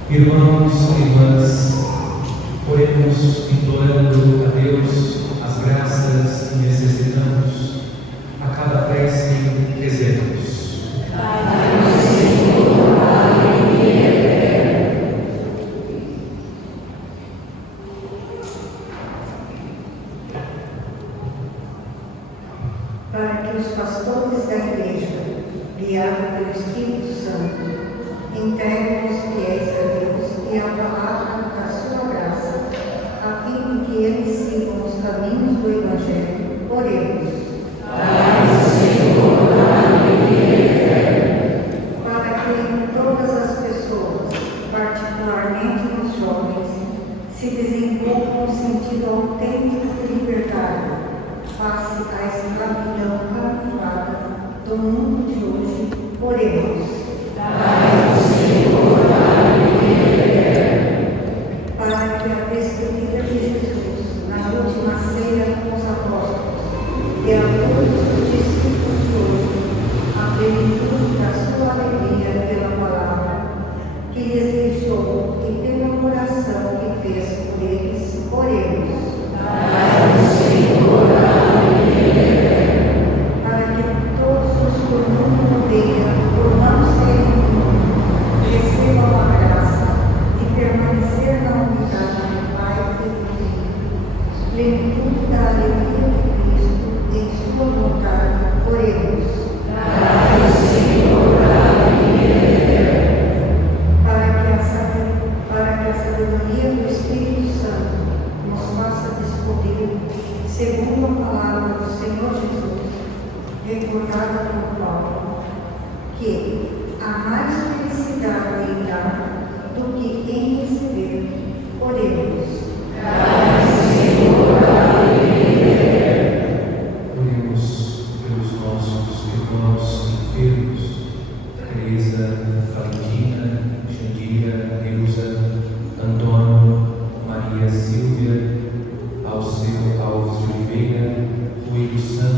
Irmãos e irmãs, oremos implorando a Deus as graças que necessitamos. A cada prece rezemos. Para que os pastores da Igreja, guiados pelo Espírito Santo, entreguem os fiéis a Deus e a palavra da sua graça, a fim de que eles sigam os caminhos do Evangelho. Oremos. Para que todas as pessoas, particularmente os jovens, se desenvolvam um sentido autêntico de liberdade, face à escravidão camuflada do mundo de hoje. Oremos. Para que a despedida de Jesus na última ceia com os apóstolos e a todos os discípulos de hoje a plenitude da sua alegria pela palavra que lhes deixou e pela oração que fez por eles. Oremos. Para que todos os que o mundo odeia por não serem do mundo recebam a graça de permanecer na unidade do Pai e do Filho, plenitude da alegria de Cristo em sua vontade. Oremos. Para que a sabedoria do Espírito Santo nos faça descobrir, segundo a palavra do Senhor Jesus, recordada por Paulo, que há mais felicidade em dar do que em receber. Oremos. Oremos pelos nossos irmãos enfermos, Teresa, Valentina, Jandira, Neuza, Antônio, Maria Silvia, Alceu Alves de Oliveira, Rui dos Santos,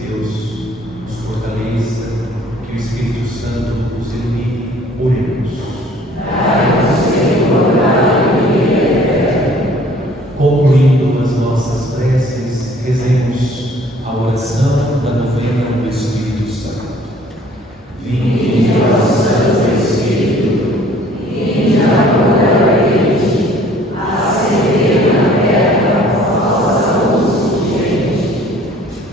que Deus nos fortaleça, que o Espírito Santo nos ilumine. Oremos. Concluindo as nossas preces, rezemos a oração da novena do Espírito Santo. Vinde, ó Santo Espírito, vinde agora acender na terra a vossa luz fulgente.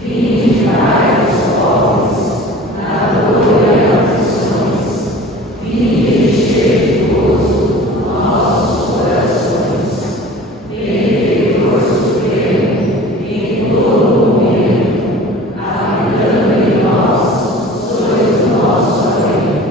Vinde para os pobres, na dor e aflições. Vinde encher de gozo nossos corações. Benfeitor supremo, em todo momento, habitando em nós, sois o nosso alento.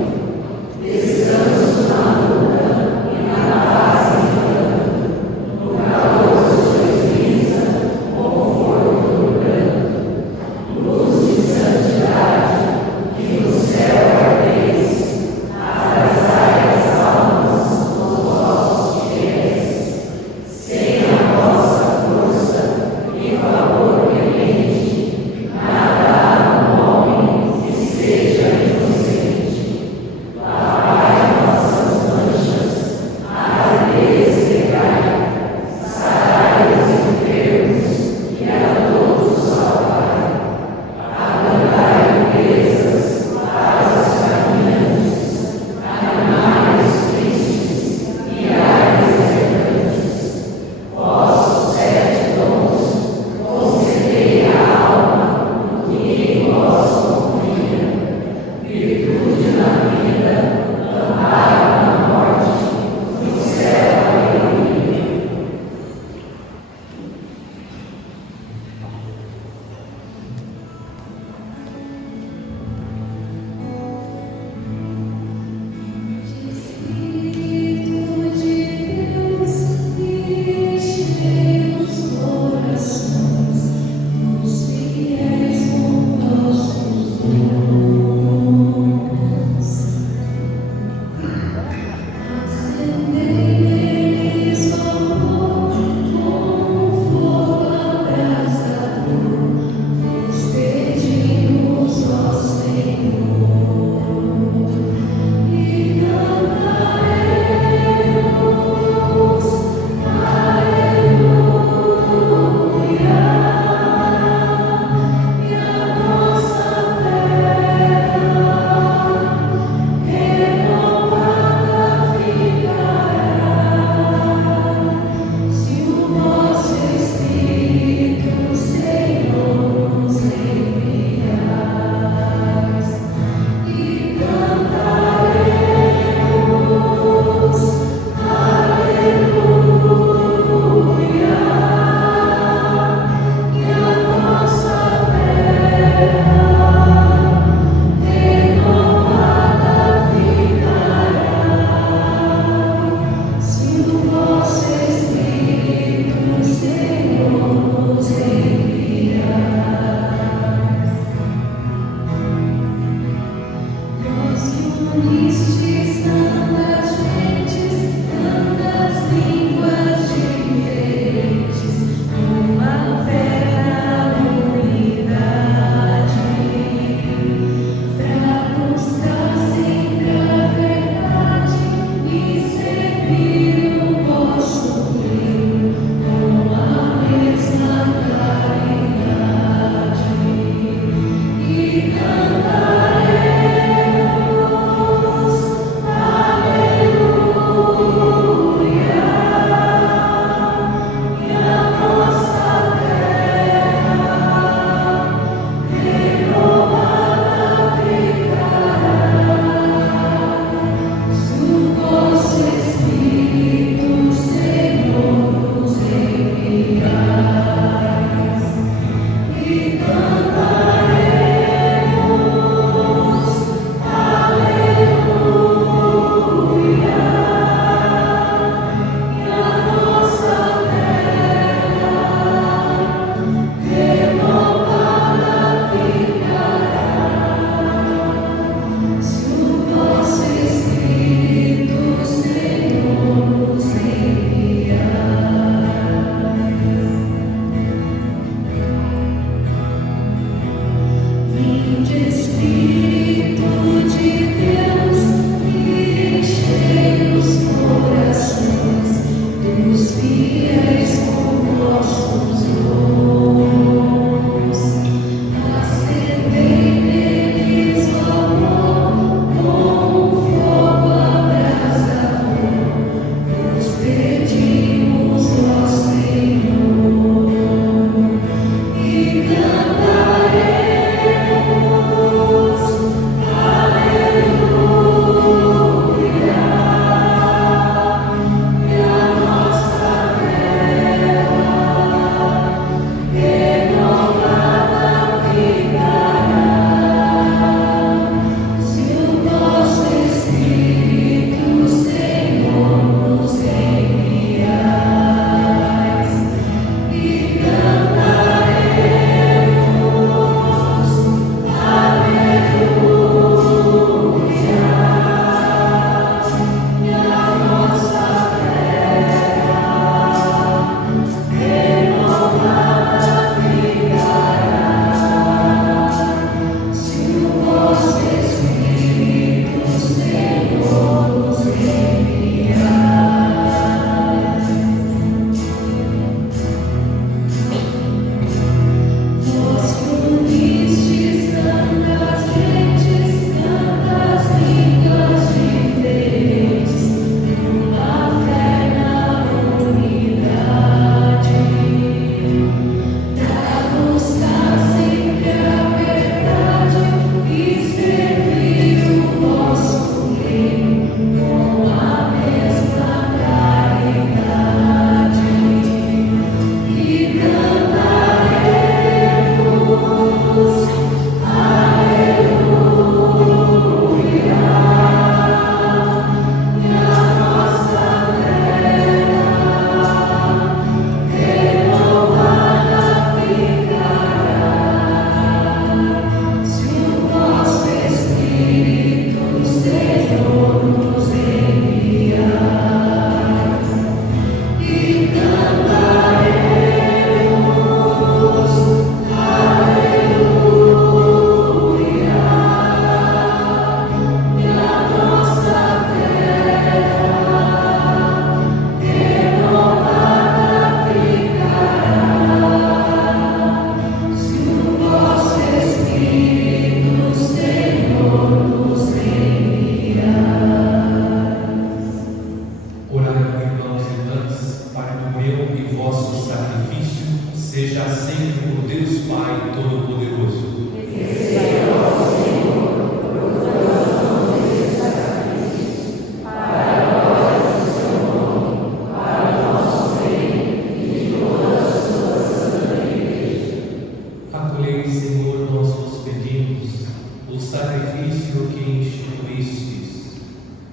o sacrifício que instituístes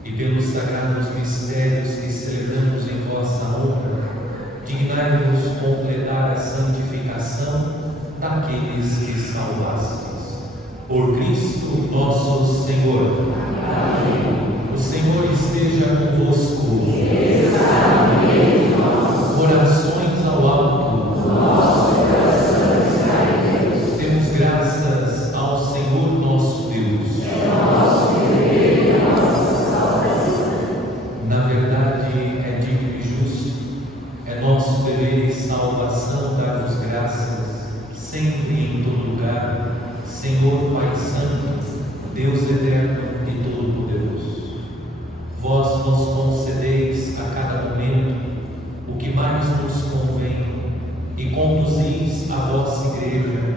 e pelos sagrados mistérios que celebramos em vossa honra, dignai-vos completar a santificação daqueles que salvastes. Por Cristo nosso Senhor. Amém. O Senhor esteja convosco. Orações ao alto. Nosso coração está em Deus. Demos graças ao Senhor nosso Deus. É nosso dever e nossa salvação. Na verdade, é digno e justo, é nosso dever e salvação dar-vos graças, sempre e em todo lugar, Senhor Pai Santo, Deus eterno e todo-poderoso. Vós nos concedeis a cada momento o que mais nos convém e conduzis a vossa igreja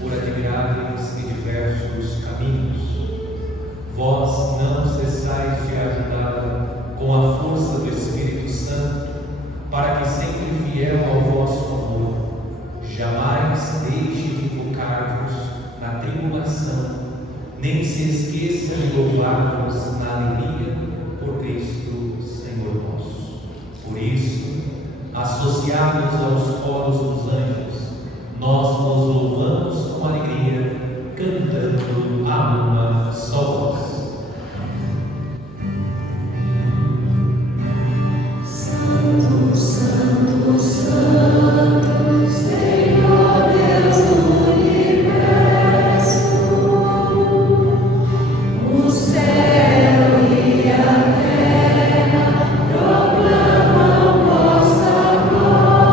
por admiráveis e diversos caminhos. Vós não cessais de ajudá-la com a força do Espírito Santo, para que sempre fiel ao vosso amor, jamais deixe de invocar-vos na tribulação, nem se esqueça de louvar-vos na alegria por Cristo, Senhor nosso. Por isso, associados aos coros dos anjos, nós nos louvamos com alegria, cantando a uma só voz. Santo, Santo, Santo, Senhor Deus do universo, o céu e a terra proclamam vossa glória.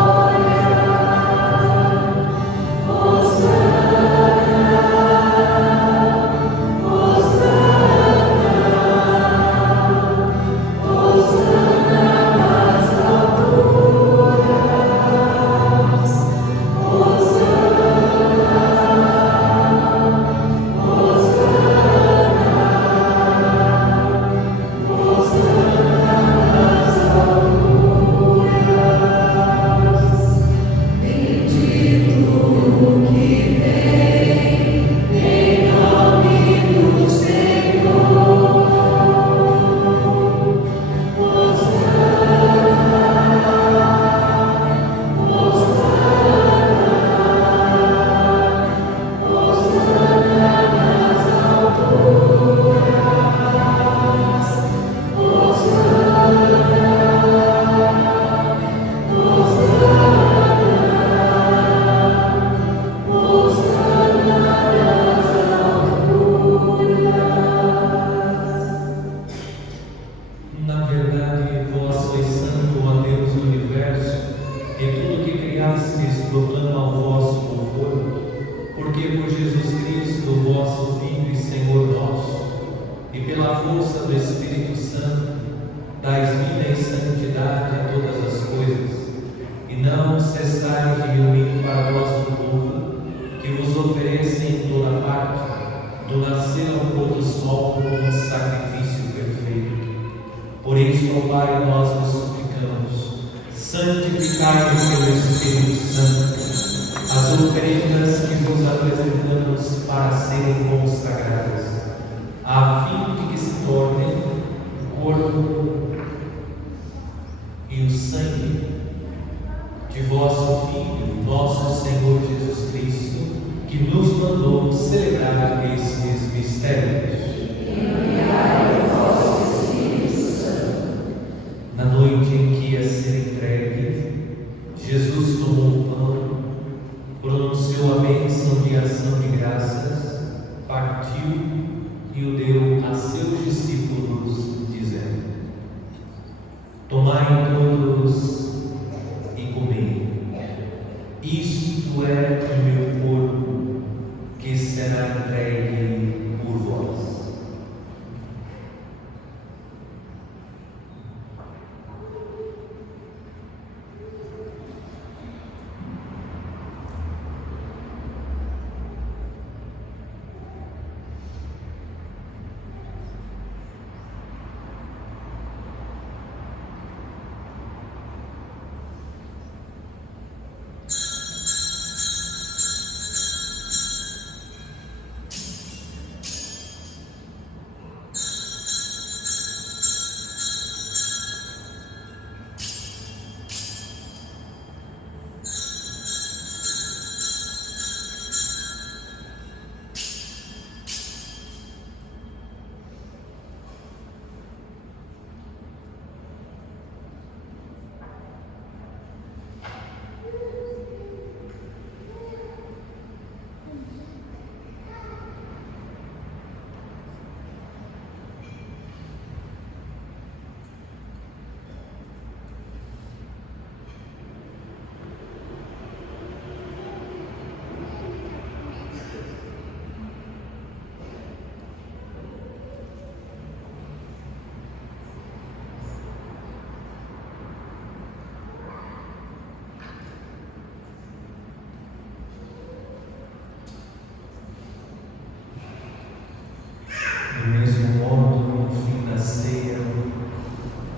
Do mesmo modo, no fim da ceia,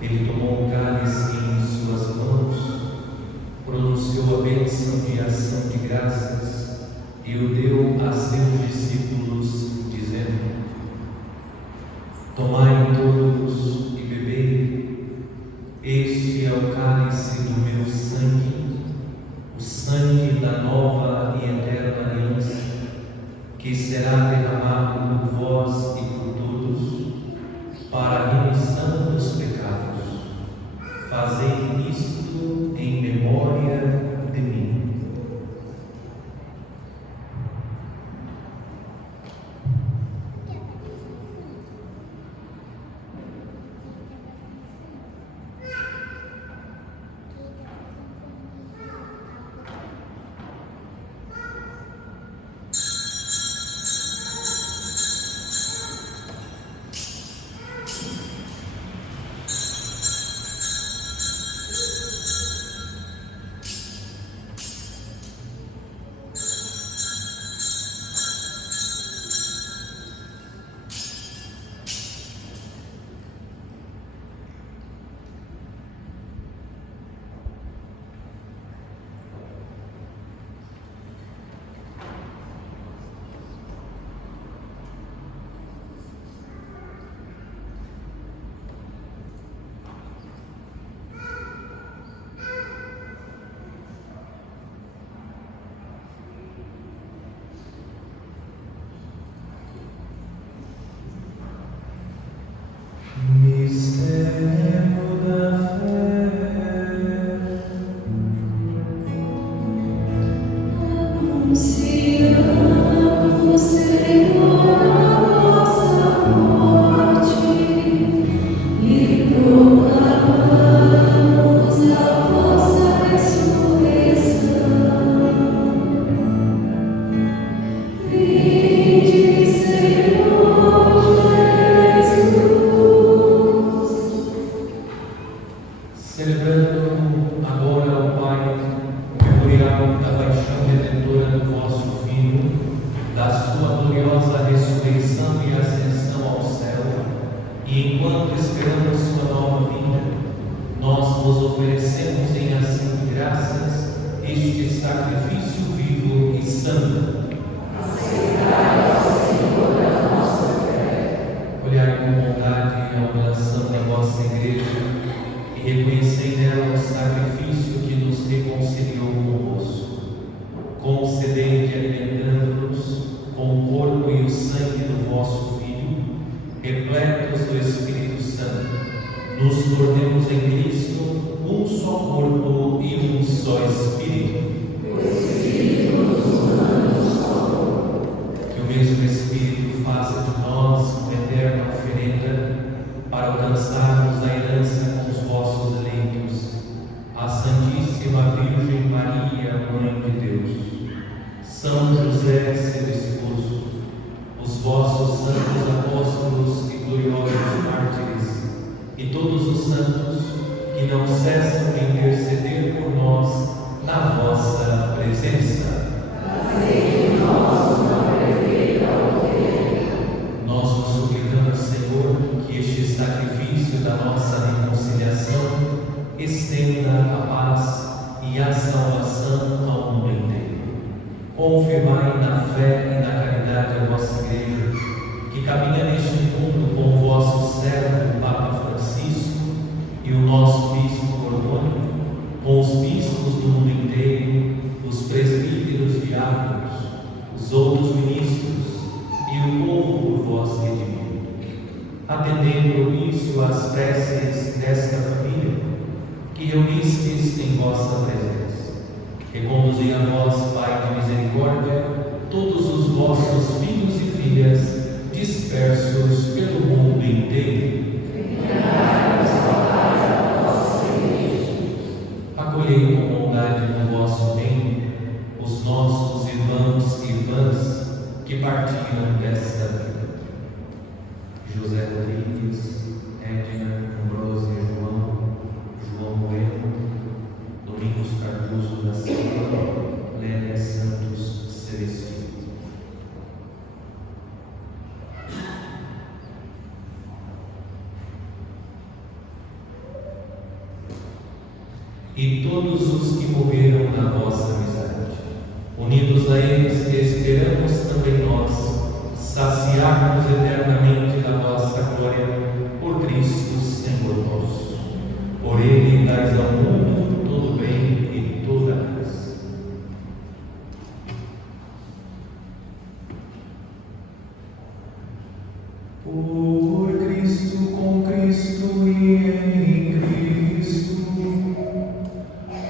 ele tomou o cálice em suas mãos, pronunciou a bênção de ação de graças e o deu a seus discípulos, dizendo: Tomai todos e bebei, este é o cálice do meu sangue, o sangue da nova e eterna aliança, que será derramado por vós e por todos, para a remissão dos pecados. Fazei isto em memória de mim. Mistério da fé. Anunciamos, Senhor, a vossa morte e proclamamos a vossa ressurreição. Vinde, Senhor Jesus. Celebrando agora ao Pai o memorial da paixão redentora do vosso Filho, da sua gloriosa ressurreição e ascensão ao céu, e enquanto esperamos sua nova vinda, nós vos oferecemos em ação de graças este sacrifício vivo e santo. Olhai com bondade a oração da vossa Igreja e reconhecei nela o sacrifício que nos reconciliou convosco. Concedei que, alimentando-nos com o corpo e o sangue do vosso Filho, repletos do Espírito Santo, nos tornemos em Cristo um só corpo e um só Espírito. Que o mesmo Espírito faça de nós uma eterna oferenda para alcançarmos a herança com os vossos eleitos, a Santíssima Virgem Maria, Mãe de Deus, São José, seu esposo, os vossos santos apóstolos e gloriosos mártires, e todos os santos que não cessam de interceder por nós na vossa presença. Nós vos suplicamos, Senhor, que este sacrifício da nossa reconciliação estenda a paz e a salvação ao mundo inteiro. Confirmai na fé e na caridade a vossa Igreja, que caminha neste mundo com o vosso servo, o Papa Francisco, e o nosso Bispo Gordônio, com os bispos do mundo inteiro, os presbíteros, diáconos, os outros ministros e o povo por vós redimido. Atendendo propício às preces desta família, que reunistes em vossa presença. Reconduzi a vós, Pai de misericórdia, todos os vossos filhos e filhas dispersos pelo mundo inteiro. Acolhei com bondade no vosso reino os nossos irmãos e irmãs que partiram desta vida. José Rodrigues, Edna, Ambrósia, João Bueno, Domingos Cardoso da Silva, Lélia Santos Cerezo. e todos os que morreram na vossa amizade. Unidos a eles, esperamos também nós saciar-nos eternamente da vossa glória por Cristo Senhor nosso. Por ele dais ao mundo todo bem e toda graça. Por Cristo, com Cristo e em Cristo,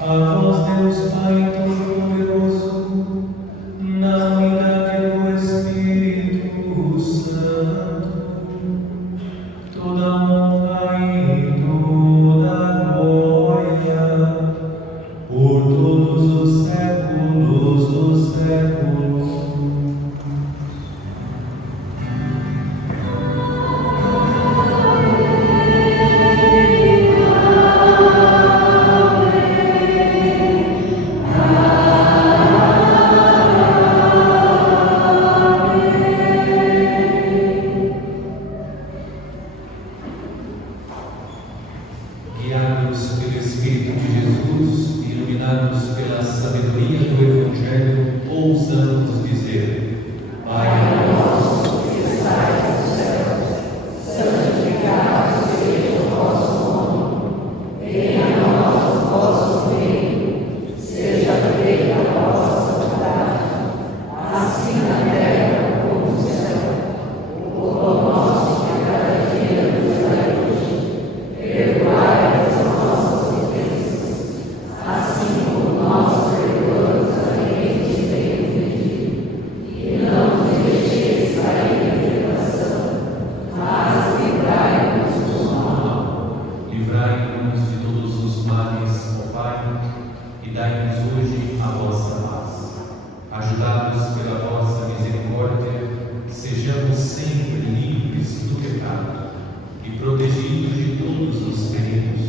a vós Deus Pai Todo-Poderoso, na unidade do Espírito Santo, toda honra e toda glória, por todos os séculos dos séculos. Guiados pelo Espírito de Jesus e iluminados pela sabedoria do Evangelho, ousamos dizer: Pai nosso que estais no céu, santificado seja o vosso nome. Venha a nós o vosso reino. Seja feita a vossa vontade, assim na terra como no céu. O pão nosso de cada dia nos dai hoje. Perdoai as nossas ofensas, assim como nós perdoamos a quem nos tem ofendido. E não nos deixeis cair em tentação, mas livrai-nos do mal. Livrai-nos de todos os males, ó Pai, e dai-nos hoje a vossa paz. Ajudados pela vossa misericórdia, sejamos sempre livres do pecado e protegidos de todos os perigos,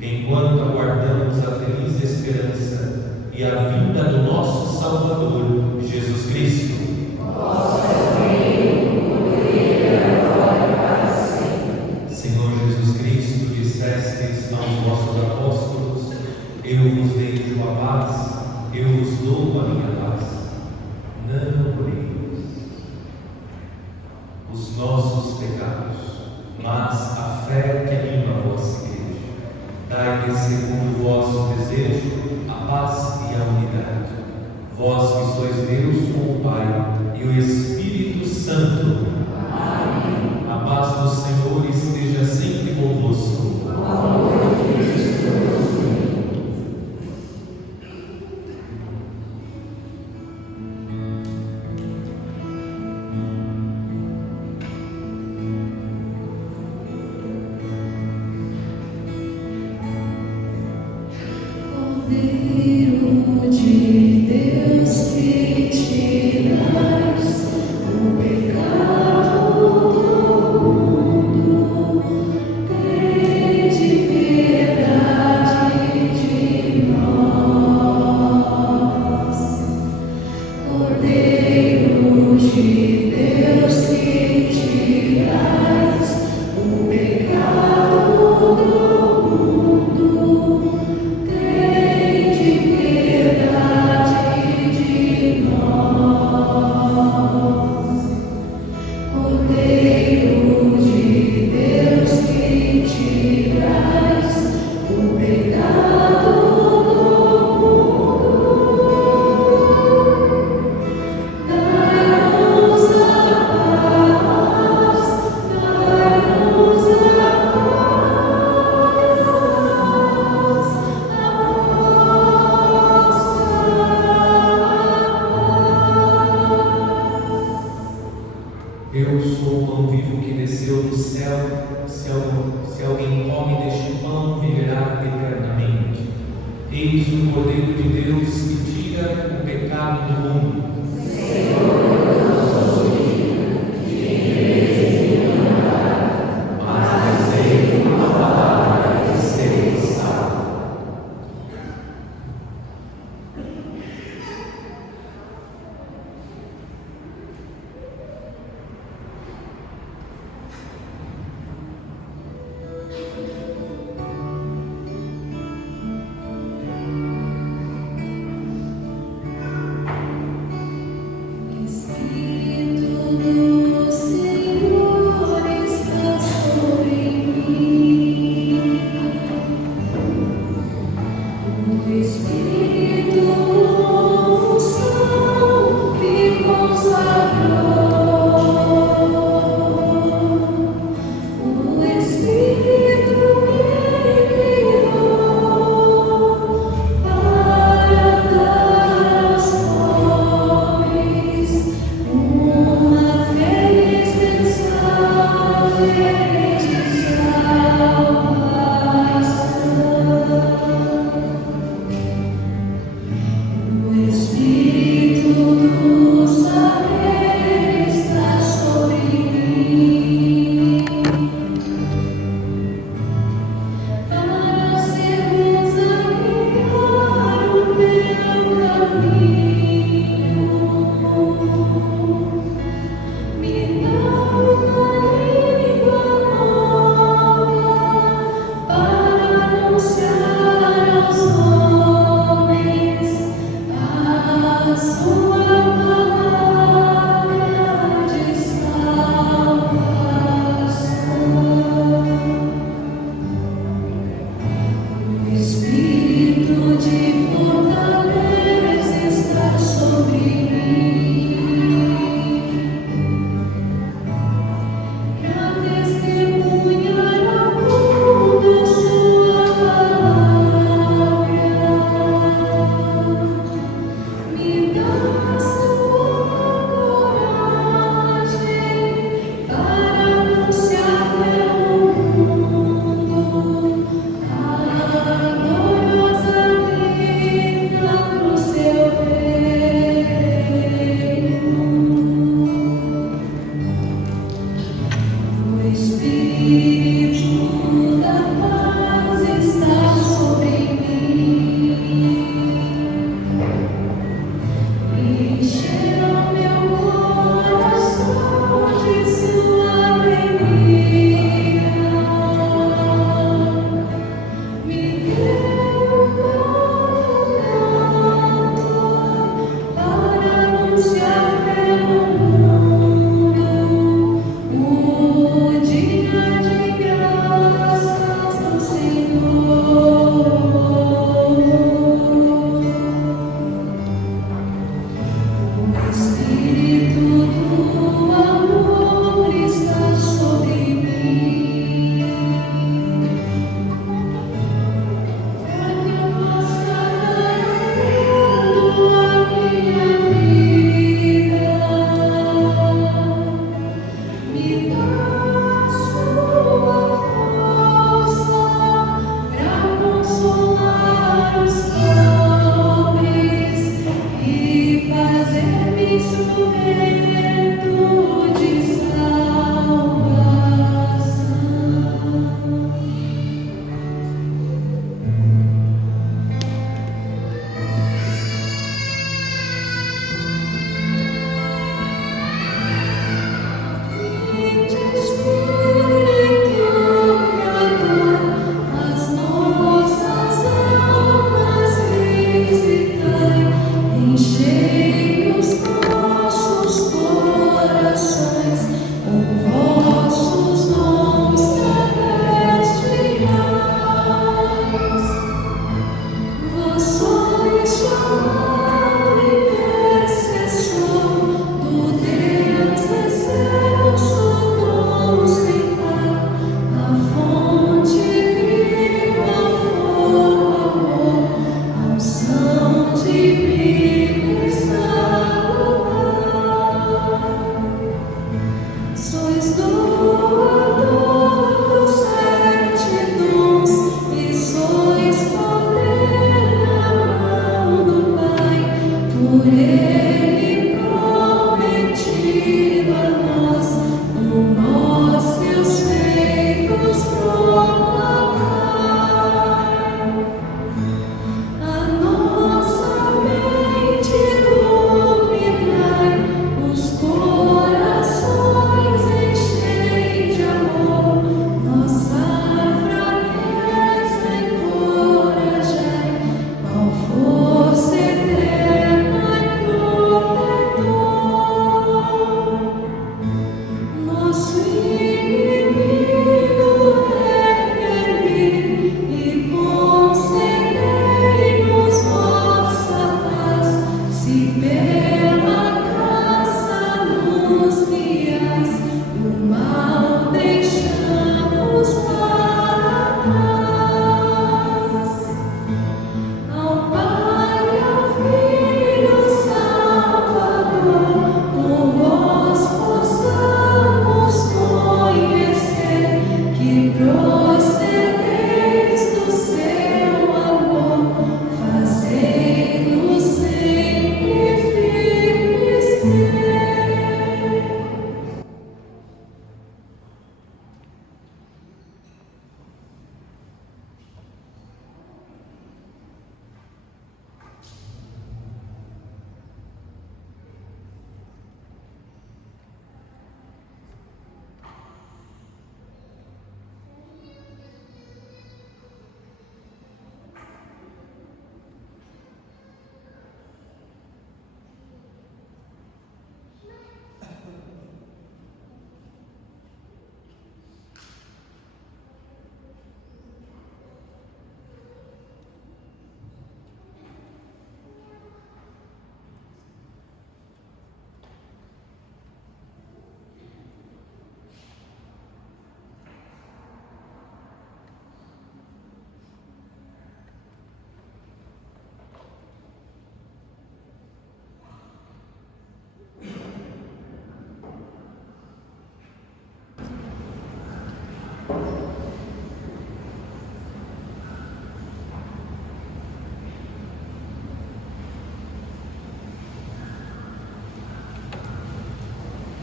enquanto aguardamos a feliz esperança e a vinda do nosso Salvador, Jesus Cristo. Senhor Jesus Cristo, dissestes aos vossos apóstolos: eu vos deixo a paz, eu vos dou a minha paz. Não murmureis os nossos pecados, mas a fé que anima a vossa igreja. Dai-lhe, segundo o vosso desejo, a paz e a unidade. Vós que sois Deus com o Pai e o Espírito Santo. Amém. A paz do Senhor esteja sempre convosco. Cordeiro de Deus que tirais o pecado do mundo, tende piedade de nós. Cordeiro de Deus que tirais o pecado do mundo, tende piedade de nós. Cordeiro de Deus que tirais o pecado do mundo, dai-nos a paz, dai-nos a Eu sou o pão vivo que desceu do céu. Se alguém come deste pão, viverá eternamente. Eis o Cordeiro de Deus que tira o pecado do mundo. Mas dizei uma palavra e sereis salvos.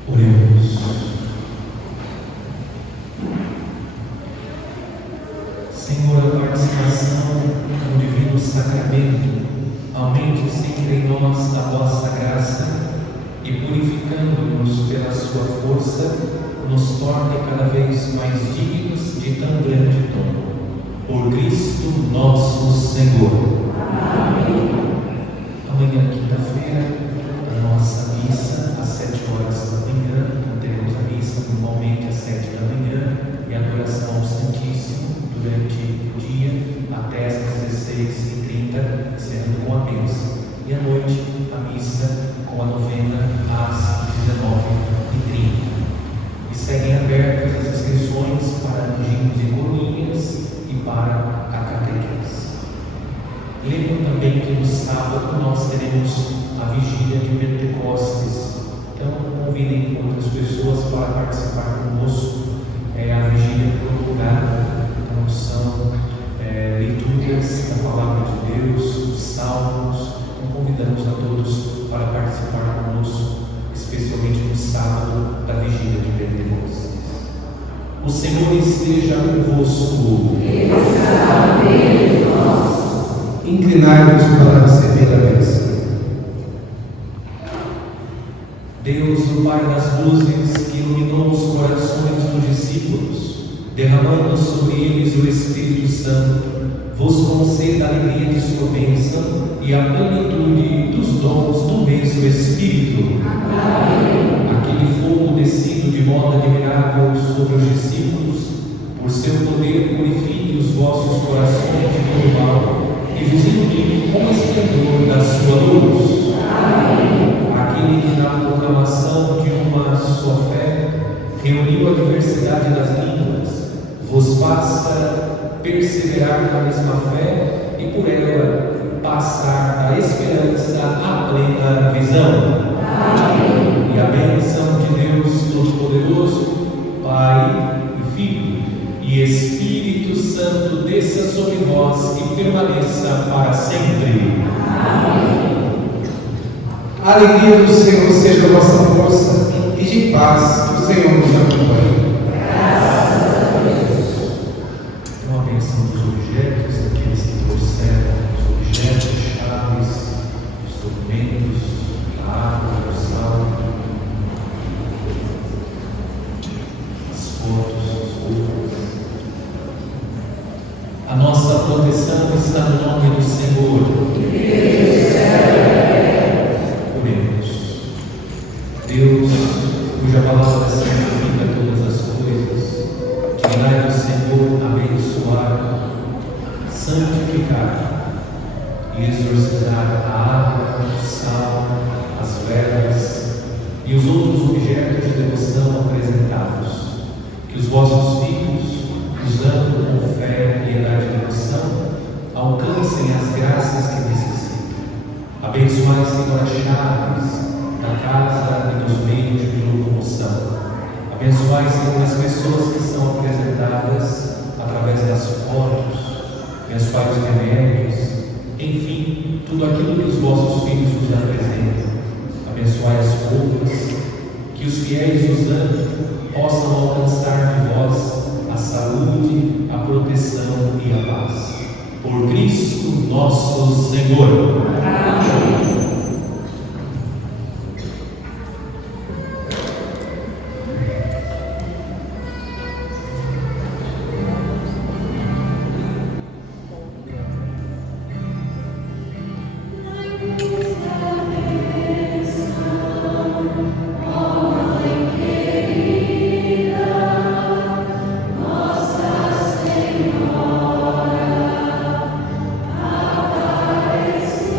Oremos. Senhor, a participação no Divino Sacramento aumente sempre em nós a vossa graça e, purificando-nos pela sua força, nos torne cada vez mais dignos de tão grande dom. Por Cristo nosso Senhor. Amém. Amanhã, quinta-feira, a nossa missa às 7 horas da manhã, teremos a missa normalmente às 7 da manhã e a adoração ao Santíssimo durante o dia até às 16h30, sendo com a bênção. E à noite, a missa com a novena às 19h30. E seguem abertas as inscrições para anjinhos e coroinhas e para a catequese. Lembro também que no sábado nós teremos a vigília de Pentecostes. Então, convidem outras pessoas para participar conosco. É a vigília prolongada. Então, são leituras da Palavra de Deus, os salmos. Então, convidamos a todos para participar conosco, especialmente no sábado da vigília de Pentecostes. O Senhor esteja convosco. Inclinai-vos para receber a bênção. Deus, o Pai das luzes, que iluminou os corações dos discípulos, derramando sobre eles o Espírito Santo, vos conceda a alegria de sua bênção e a plenitude dos dons do mesmo Espírito. Amém. Aquele fogo descido de modo admirável sobre os discípulos, por seu poder purifique os vossos corações de todo mal e vos ilumine com o esplendor da sua luz. Amém. Aquele que na proclamação de uma só fé reuniu a diversidade das línguas, vos faça perseverar na mesma fé e por ela passar da esperança à plena visão. Amém. E a bênção de Deus Todo-Poderoso, Pai e Filho e Espírito Santo desça sobre vós e permaneça para sempre. Amém. A alegria do Senhor seja a vossa força e de paz que o Senhor nos acompanhe. Uma bênção dos objetos, aqueles que trouxeram os objetos, chaves, os documentos, a água, o sal, as fotos, as roupas. A nossa proteção está no nome do Senhor. Deus, cuja palavra santifica todas as coisas, dirai ao Senhor abençoar, santificar e exorcizar a água, o sal, as velas e os outros objetos de devoção apresentados. Que os vossos filhos, usando com fé, piedade e devoção, alcancem as graças que necessitam. Abençoai, Senhor, as chaves da casa e dos meios de locomoção. Abençoai, Senhor, as pessoas que são apresentadas através das fotos. Abençoai os remédios. Enfim, tudo aquilo que os vossos filhos nos apresentam. Abençoai as roupas. Que os fiéis usando possam alcançar de vós a saúde, a proteção e a paz. Por Cristo nosso Senhor. Amém. Senhora, aparece.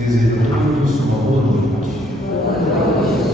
Desejo a todos uma boa noite.